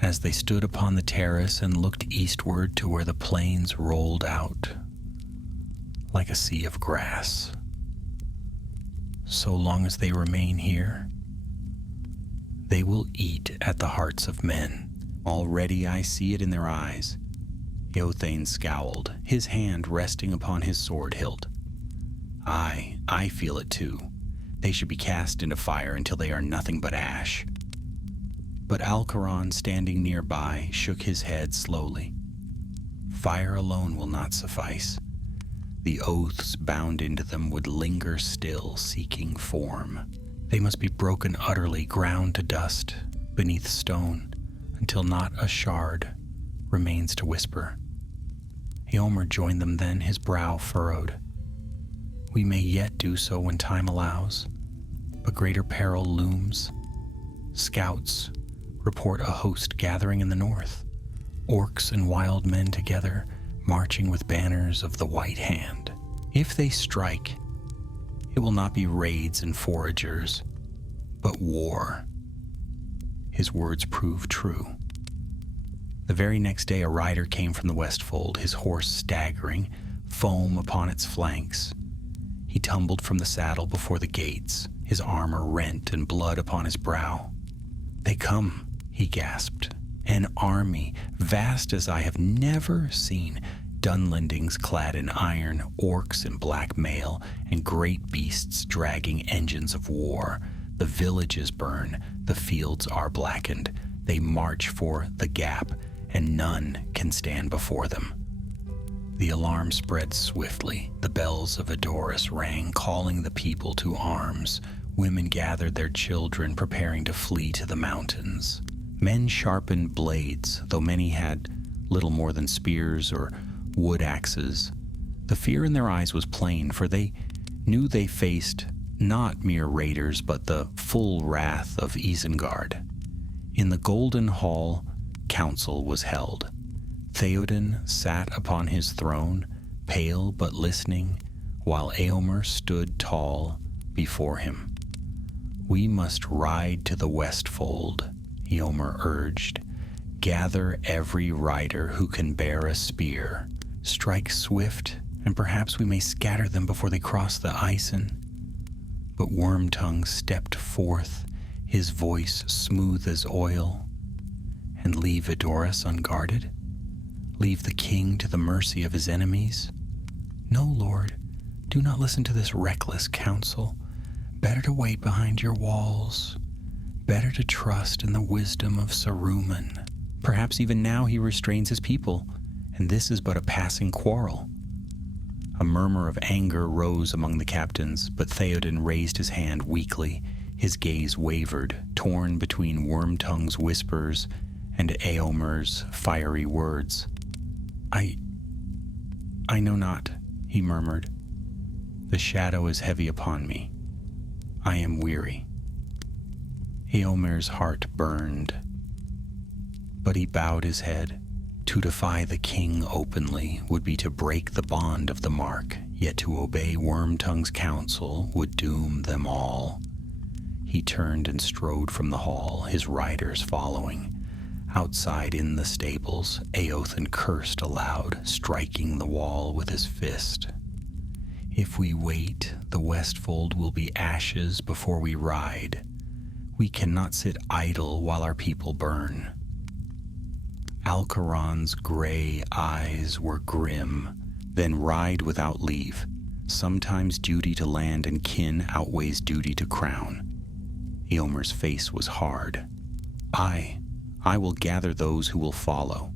as they stood upon the terrace and looked eastward to where the plains rolled out. like a sea of grass. So long as they remain here, they will eat at the hearts of men. Already I see it in their eyes. Eothane scowled, his hand resting upon his sword hilt. I feel it too. They should be cast into fire until they are nothing but ash. But Alcaron, standing nearby, shook his head slowly. Fire alone will not suffice. The oaths bound into them would linger still, seeking form. They must be broken utterly, ground to dust, beneath stone, until not a shard remains to whisper. Eomer joined them then, his brow furrowed. We may yet do so when time allows, but greater peril looms. Scouts report a host gathering in the north, orcs and wild men together, marching with banners of the White Hand. If they strike, it will not be raids and foragers, but war. His words proved true. The very next day a rider came from the Westfold, his horse staggering, foam upon its flanks. He tumbled from the saddle before the gates, his armor rent and blood upon his brow. They come, he gasped, an army, vast as I have never seen, Dunlendings clad in iron, orcs in black mail, and great beasts dragging engines of war. The villages burn, the fields are blackened. They march for the gap, and none can stand before them. The alarm spread swiftly. The bells of Edoras rang, calling the people to arms. Women gathered their children, preparing to flee to the mountains. Men sharpened blades, though many had little more than spears or wood axes. The fear in their eyes was plain, for they knew they faced not mere raiders, but the full wrath of Isengard. In the Golden Hall, council was held. Theoden sat upon his throne, pale but listening, while Eomer stood tall before him. We must ride to the Westfold, Eomer urged. Gather every rider who can bear a spear. Strike swift, and perhaps we may scatter them before they cross the Isen. But Wormtongue stepped forth, his voice smooth as oil. And leave Edoras unguarded? Leave the king to the mercy of his enemies? No, Lord, do not listen to this reckless counsel. Better to wait behind your walls. Better to trust in the wisdom of Saruman. Perhaps even now he restrains his people, and this is but a passing quarrel. A murmur of anger rose among the captains, but Theoden raised his hand weakly. His gaze wavered, torn between Wormtongue's whispers and Eomer's fiery words. I know not, he murmured. The shadow is heavy upon me. I am weary. Eomer's heart burned, but he bowed his head. To defy the king openly would be to break the bond of the mark, yet to obey Wormtongue's counsel would doom them all. He turned and strode from the hall, his riders following. Outside in the stables, Eothane cursed aloud, striking the wall with his fist. If we wait, the Westfold will be ashes before we ride. We cannot sit idle while our people burn. Alcaron's gray eyes were grim. Then ride without leave. Sometimes duty to land and kin outweighs duty to crown. Eomer's face was hard. I will gather those who will follow.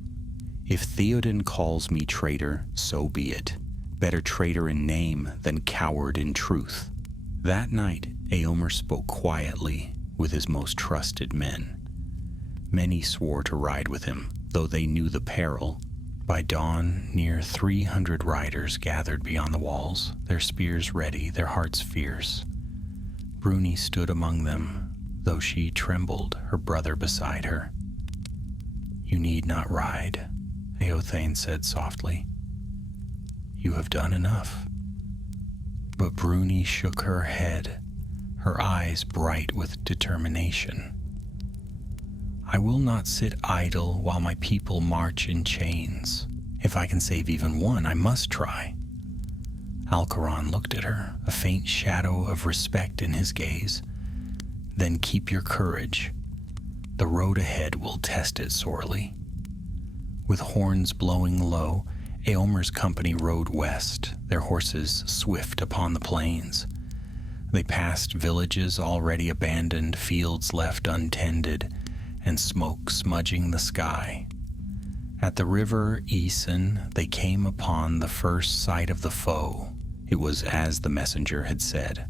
If Theoden calls me traitor, so be it. Better traitor in name than coward in truth. That night, Eomer spoke quietly with his most trusted men. Many swore to ride with him, though they knew the peril. By dawn, near 300 riders gathered beyond the walls, their spears ready, their hearts fierce. Bruni stood among them, though she trembled, her brother beside her. You need not ride, Eothane said softly. You have done enough. But Bruni shook her head, her eyes bright with determination. I will not sit idle while my people march in chains. If I can save even one, I must try. Alcaron looked at her, a faint shadow of respect in his gaze. Then keep your courage. The road ahead will test it sorely. With horns blowing low, Eomer's company rode west, their horses swift upon the plains. They passed villages already abandoned, fields left untended, and smoke smudging the sky. At the river Isen, they came upon the first sight of the foe. It was as the messenger had said.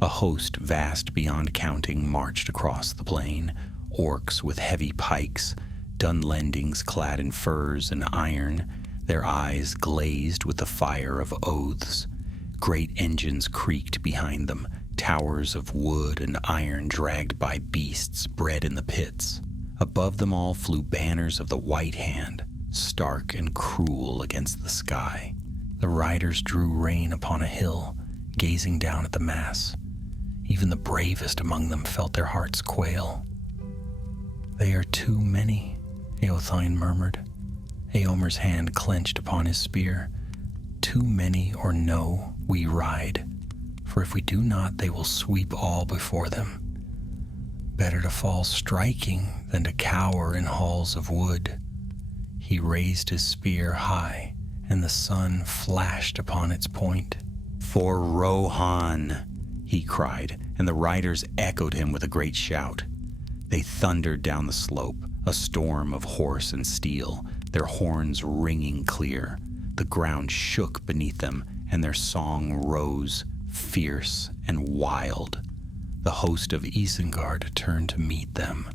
A host vast beyond counting marched across the plain, orcs with heavy pikes, Dunlendings clad in furs and iron, their eyes glazed with the fire of oaths. Great engines creaked behind them, towers of wood and iron dragged by beasts bred in the pits. Above them all flew banners of the White Hand, stark and cruel against the sky. The riders drew rein upon a hill, gazing down at the mass. Even the bravest among them felt their hearts quail. "They are too many," Eothine murmured. Eomer's hand clenched upon his spear. "Too many or no, we ride, for if we do not, they will sweep all before them. Better to fall striking than to cower in halls of wood." He raised his spear high, and the sun flashed upon its point. "For Rohan!" he cried, and the riders echoed him with a great shout. They thundered down the slope, a storm of horse and steel, their horns ringing clear. The ground shook beneath them, and their song rose, fierce and wild. The host of Isengard turned to meet them,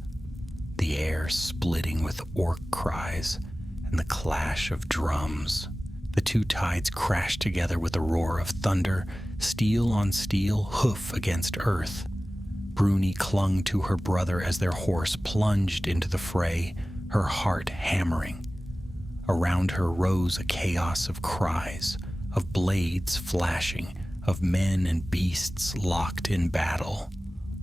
the air splitting with orc cries and the clash of drums. The two tides crashed together with a roar of thunder, steel on steel, hoof against earth. Bruni clung to her brother as their horse plunged into the fray, her heart hammering. Around her rose a chaos of cries, of blades flashing, of men and beasts locked in battle.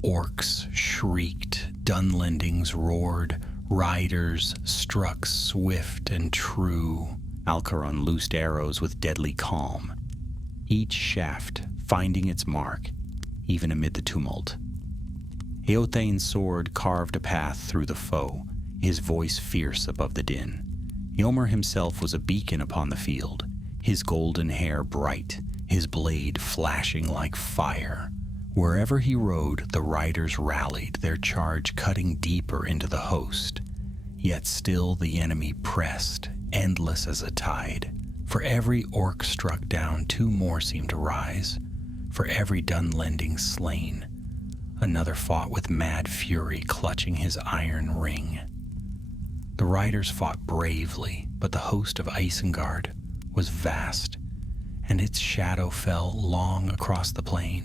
Orcs shrieked, Dunlendings roared, riders struck swift and true. Alcaron loosed arrows with deadly calm, each shaft finding its mark, even amid the tumult. Eothane's sword carved a path through the foe, his voice fierce above the din. Eomer himself was a beacon upon the field, his golden hair bright, his blade flashing like fire. Wherever he rode, the riders rallied, their charge cutting deeper into the host. Yet still the enemy pressed, endless as a tide. For every orc struck down, two more seemed to rise. For every Dunlending slain, another fought with mad fury, clutching his iron ring. The riders fought bravely, but the host of Isengard was vast, and its shadow fell long across the plain.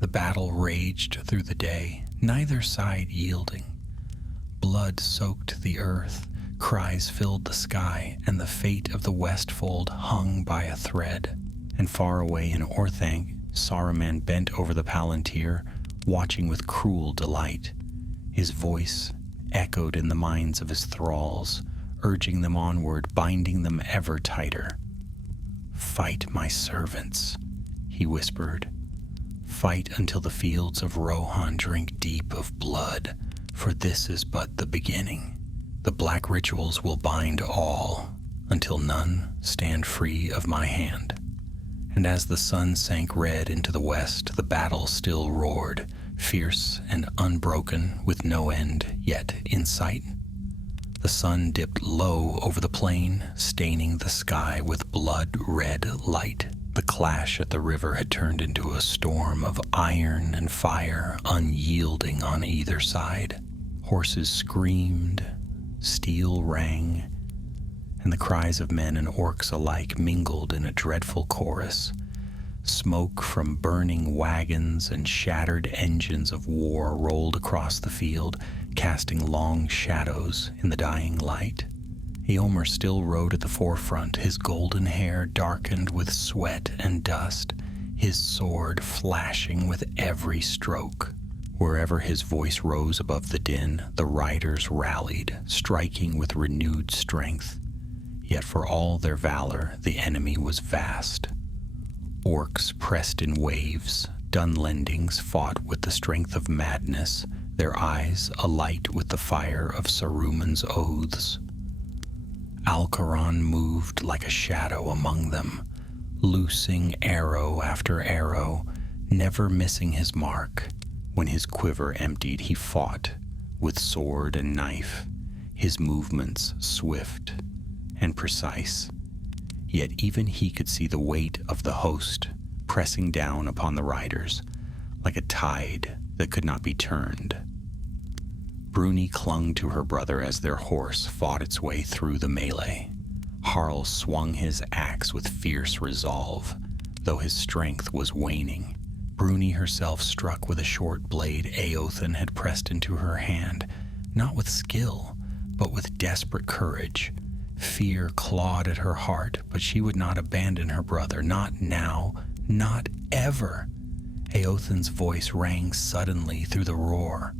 The battle raged through the day, neither side yielding. Blood soaked the earth, cries filled the sky, and the fate of the Westfold hung by a thread. And far away in Orthanc, Saruman bent over the Palantir, watching with cruel delight. His voice echoed in the minds of his thralls, urging them onward, binding them ever tighter. "Fight, my servants," he whispered. "Fight until the fields of Rohan drink deep of blood, for this is but the beginning. The black rituals will bind all, until none stand free of my hand." And as the sun sank red into the west, the battle still roared, fierce and unbroken, with no end yet in sight. The sun dipped low over the plain, staining the sky with blood-red light. The clash at the river had turned into a storm of iron and fire, unyielding on either side. Horses screamed, steel rang, and the cries of men and orcs alike mingled in a dreadful chorus. Smoke from burning wagons and shattered engines of war rolled across the field, casting long shadows in the dying light. Eomer still rode at the forefront, his golden hair darkened with sweat and dust, his sword flashing with every stroke. Wherever his voice rose above the din, the riders rallied, striking with renewed strength. Yet for all their valor, the enemy was vast. Orcs pressed in waves, Dunlendings fought with the strength of madness, their eyes alight with the fire of Saruman's oaths. Alcaron moved like a shadow among them, loosing arrow after arrow, never missing his mark. When his quiver emptied, he fought with sword and knife, his movements swift and precise. Yet even he could see the weight of the host pressing down upon the riders, like a tide that could not be turned. Bruni clung to her brother as their horse fought its way through the melee. Harl swung his axe with fierce resolve, though his strength was waning. Bruni herself struck with a short blade Eothen had pressed into her hand, not with skill, but with desperate courage. Fear clawed at her heart, but she would not abandon her brother, not now, not ever. Eothen's voice rang suddenly through the roar.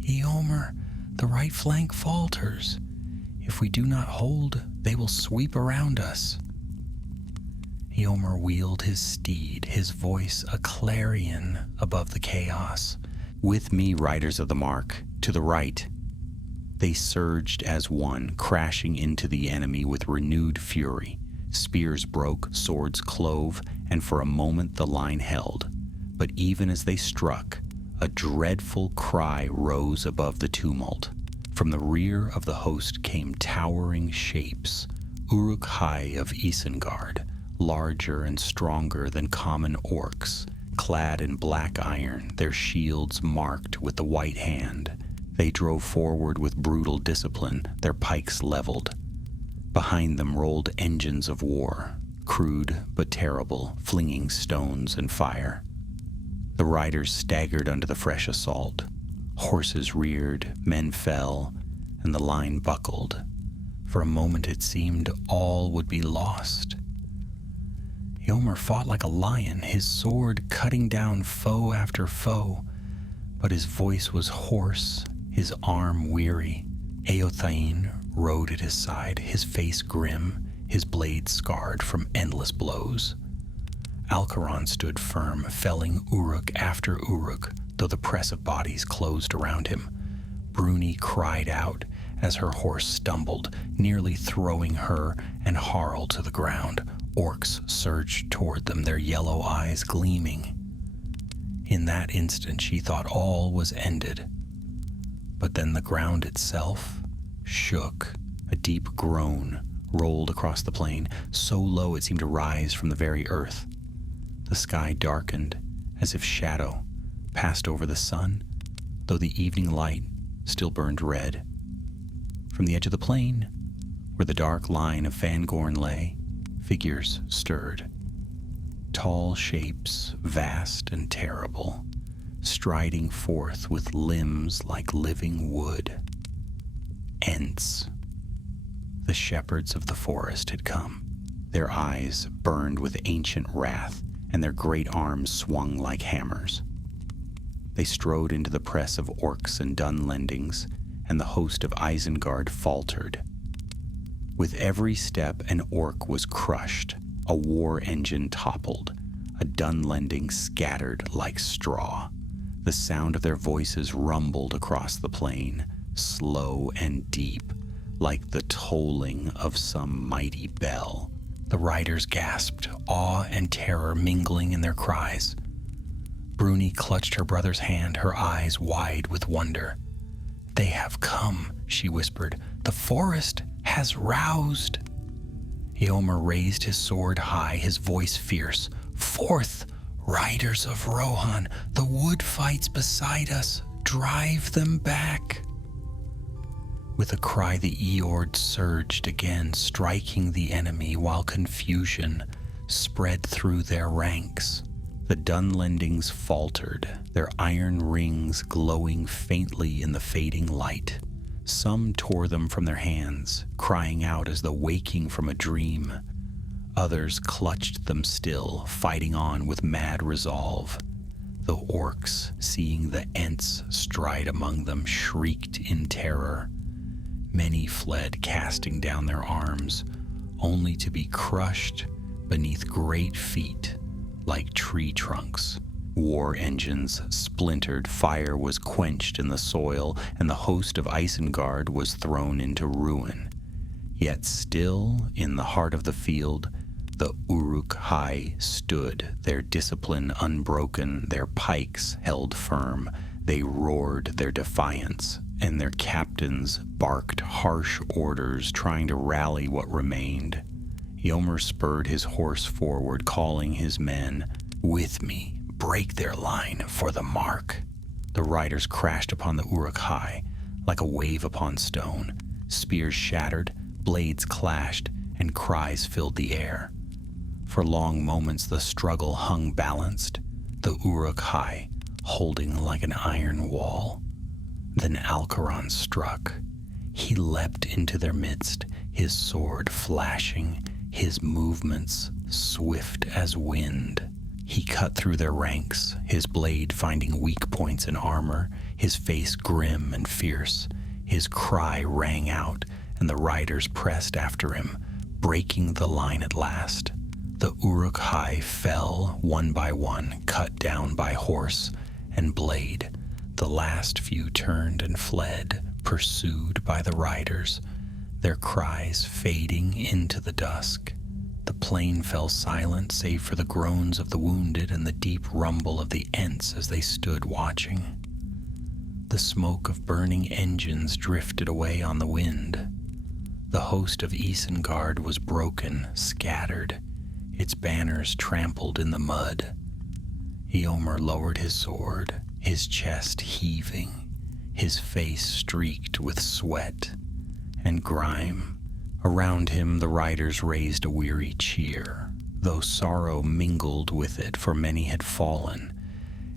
Eomer, the right flank falters. If we do not hold, they will sweep around us. Eomer wheeled his steed, his voice a clarion above the chaos. With me, riders of the mark, to the right. They surged as one, crashing into the enemy with renewed fury. Spears broke, swords clove, and for a moment the line held. But even as they struck, a dreadful cry rose above the tumult. From the rear of the host came towering shapes, Uruk-hai of Isengard, larger and stronger than common orcs, clad in black iron, their shields marked with the white hand. They drove forward with brutal discipline, their pikes leveled. Behind them rolled engines of war, crude but terrible, flinging stones and fire. The riders staggered under the fresh assault. Horses reared, men fell, and the line buckled. For a moment it seemed all would be lost. Eomer fought like a lion, his sword cutting down foe after foe, but his voice was hoarse, his arm weary. Eothain rode at his side, his face grim, his blade scarred from endless blows. Alcaron stood firm, felling Uruk after Uruk, though the press of bodies closed around him. Bruni cried out as her horse stumbled, nearly throwing her and Harl to the ground. Orcs surged toward them, their yellow eyes gleaming. In that instant she thought all was ended. But then the ground itself shook. A deep groan rolled across the plain, so low it seemed to rise from the very earth. The sky darkened, as if shadow passed over the sun, though the evening light still burned red. From the edge of the plain, where the dark line of Fangorn lay, figures stirred. Tall shapes, vast and terrible, striding forth with limbs like living wood. Ents. The shepherds of the forest had come. Their eyes burned with ancient wrath, and their great arms swung like hammers. They strode into the press of orcs and Dunlendings, and the host of Isengard faltered. With every step, an orc was crushed, a war engine toppled, a Dunlending scattered like straw. The sound of their voices rumbled across the plain, slow and deep, like the tolling of some mighty bell. The riders gasped, awe and terror mingling in their cries. Bruni clutched her brother's hand, her eyes wide with wonder. "They have come," she whispered. "The forest has roused." Eomer raised his sword high, his voice fierce. "Forth, riders of Rohan, the wood fights beside us. Drive them back." With a cry, the Eord surged again, striking the enemy while confusion spread through their ranks. The Dunlendings faltered, their iron rings glowing faintly in the fading light. Some tore them from their hands, crying out as though waking from a dream. Others clutched them still, fighting on with mad resolve. The orcs, seeing the Ents stride among them, shrieked in terror. Many fled, casting down their arms, only to be crushed beneath great feet like tree trunks. War engines splintered, fire was quenched in the soil, and the host of Isengard was thrown into ruin. Yet still, in the heart of the field, the Uruk-hai stood, their discipline unbroken, their pikes held firm. They roared their defiance, and their captains barked harsh orders, trying to rally what remained. Yomer spurred his horse forward, calling his men, "With me, break their line for the mark." The riders crashed upon the Uruk-hai like a wave upon stone. Spears shattered, blades clashed, and cries filled the air. For long moments the struggle hung balanced, the Uruk-hai holding like an iron wall. Then Alcaron struck. He leapt into their midst, his sword flashing, his movements swift as wind. He cut through their ranks, his blade finding weak points in armor, his face grim and fierce. His cry rang out, and the riders pressed after him, breaking the line at last. The Uruk-hai fell one by one, cut down by horse and blade. The last few turned and fled, pursued by the riders, their cries fading into the dusk. The plain fell silent save for the groans of the wounded and the deep rumble of the Ents as they stood watching. The smoke of burning engines drifted away on the wind. The host of Isengard was broken, scattered, its banners trampled in the mud. Eomer lowered his sword, his chest heaving, his face streaked with sweat and grime. Around him the riders raised a weary cheer, though sorrow mingled with it, for many had fallen.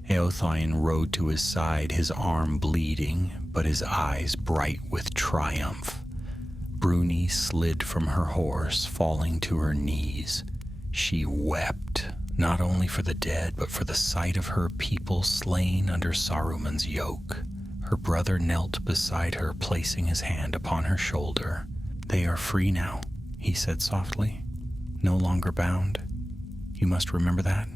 Eothein rode to his side, his arm bleeding, but his eyes bright with triumph. Bruni slid from her horse, falling to her knees. She wept, not only for the dead, but for the sight of her people slain under Saruman's yoke. Her brother knelt beside her, placing his hand upon her shoulder. "They are free now," he said softly. "No longer bound. You must remember that."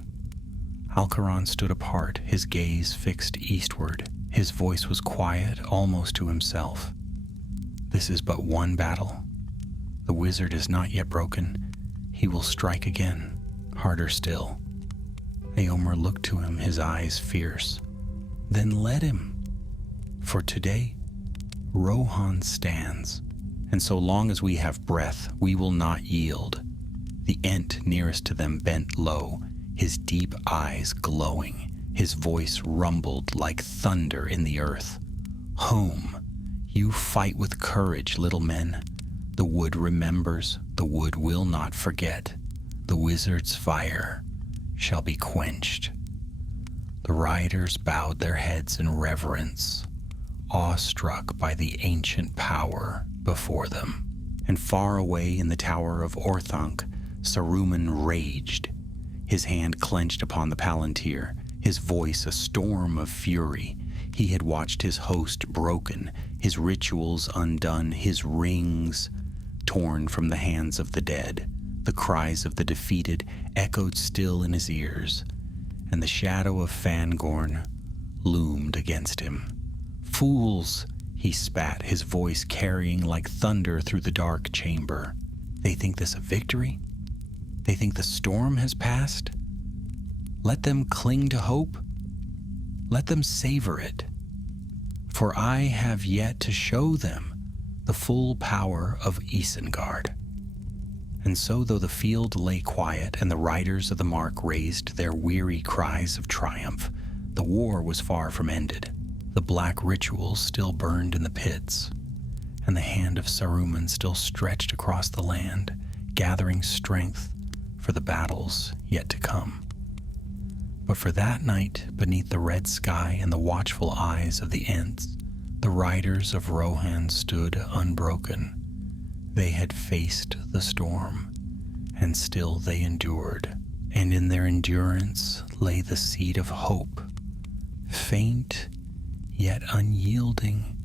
Alcaron stood apart, his gaze fixed eastward. His voice was quiet, almost to himself. "This is but one battle. The wizard is not yet broken. He will strike again, harder still." Eomer looked to him, his eyes fierce. "Then let him. For today, Rohan stands, and so long as we have breath, we will not yield." The Ent nearest to them bent low, his deep eyes glowing. His voice rumbled like thunder in the earth. "Home, you fight with courage, little men. The wood remembers, the wood will not forget. The wizard's fire shall be quenched." The riders bowed their heads in reverence, awestruck by the ancient power before them. And far away in the tower of Orthanc, Saruman raged, his hand clenched upon the palantir, his voice a storm of fury. He had watched his host broken, his rituals undone, his rings torn from the hands of the dead. The cries of the defeated echoed still in his ears, and the shadow of Fangorn loomed against him. "Fools!" he spat, his voice carrying like thunder through the dark chamber. "They think this a victory? They think the storm has passed? Let them cling to hope. Let them savor it. For I have yet to show them the full power of Isengard." And so, though the field lay quiet and the riders of the mark raised their weary cries of triumph, the war was far from ended. The black rituals still burned in the pits, and the hand of Saruman still stretched across the land, gathering strength for the battles yet to come. But for that night, beneath the red sky and the watchful eyes of the Ents, the riders of Rohan stood unbroken. They had faced the storm, and still they endured, and in their endurance lay the seed of hope, faint yet unyielding,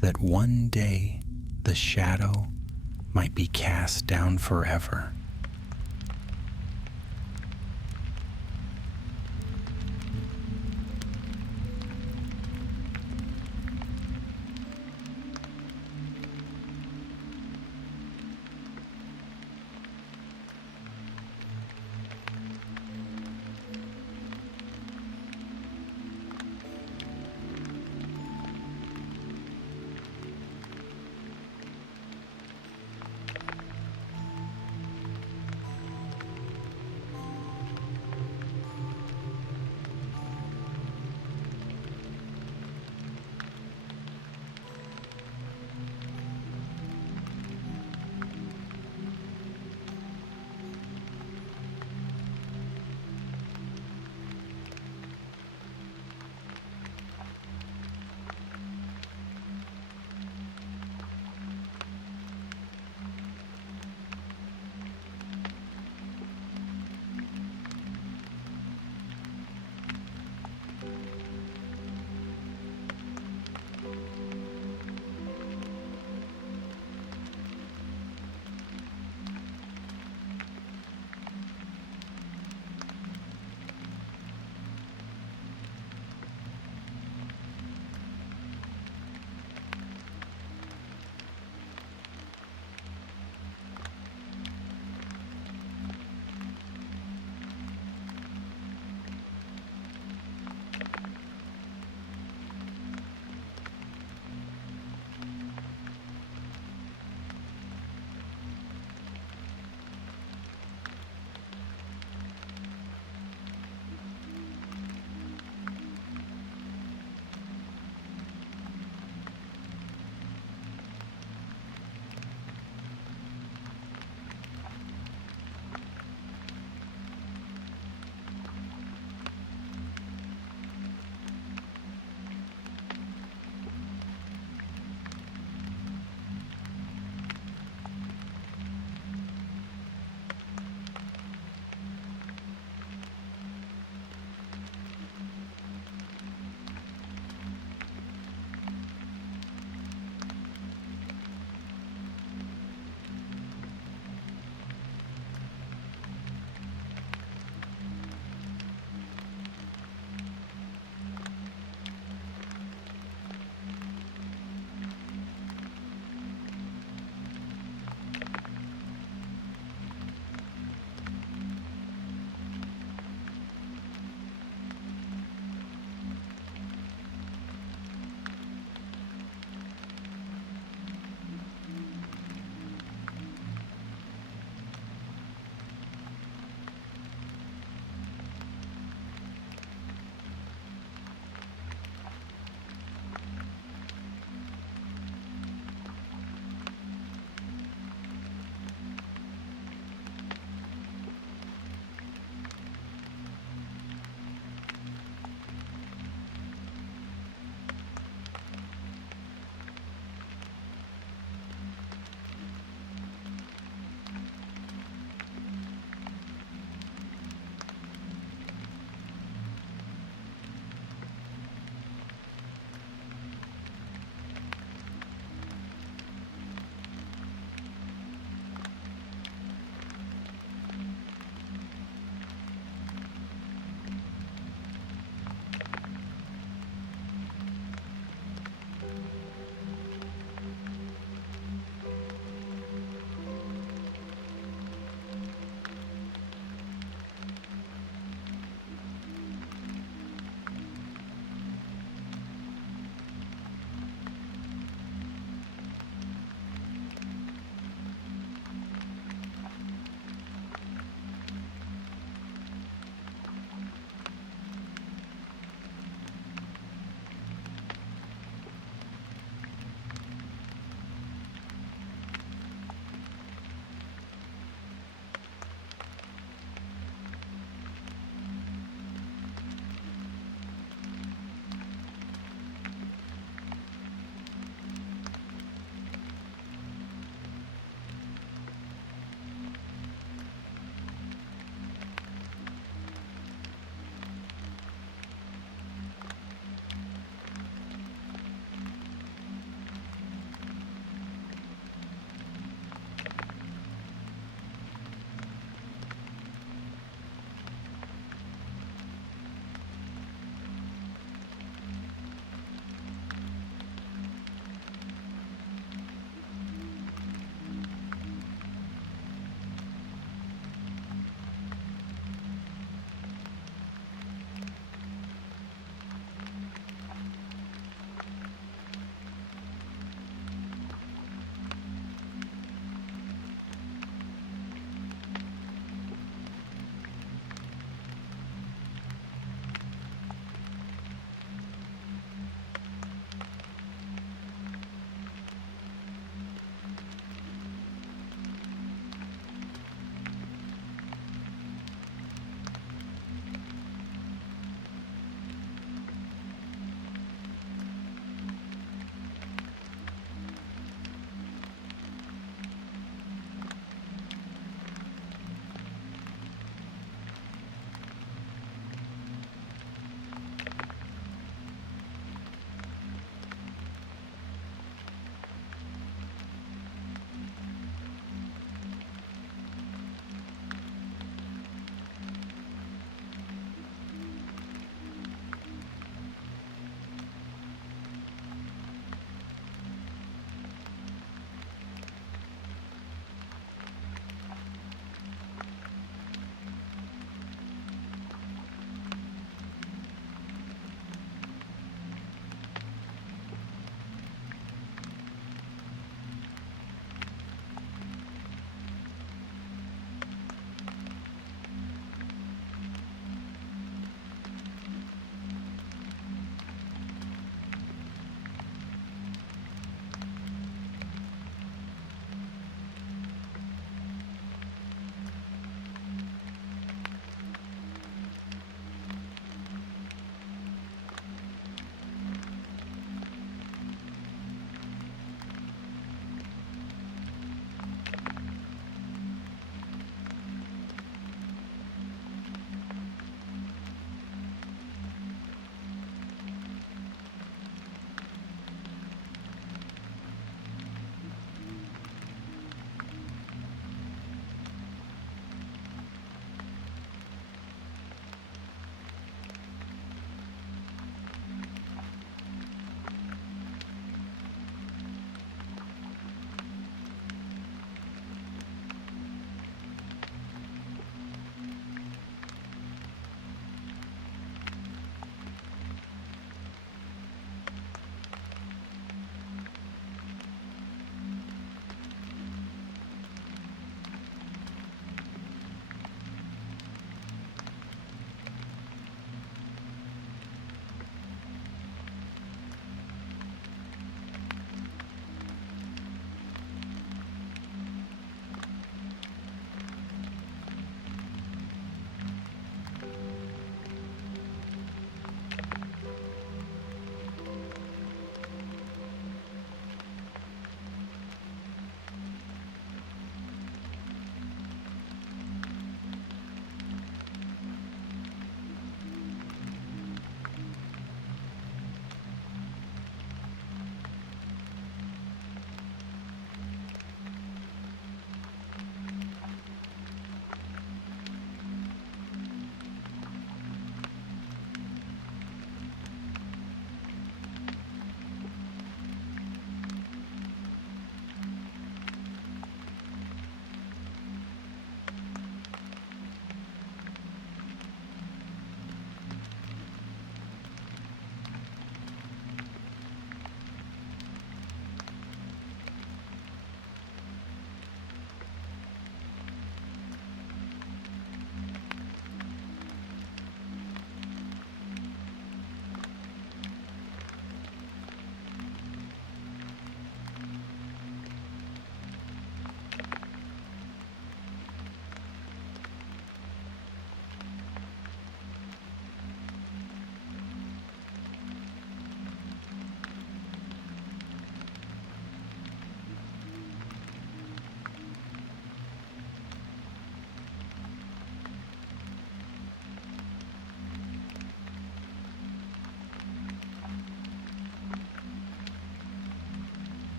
that one day the shadow might be cast down forever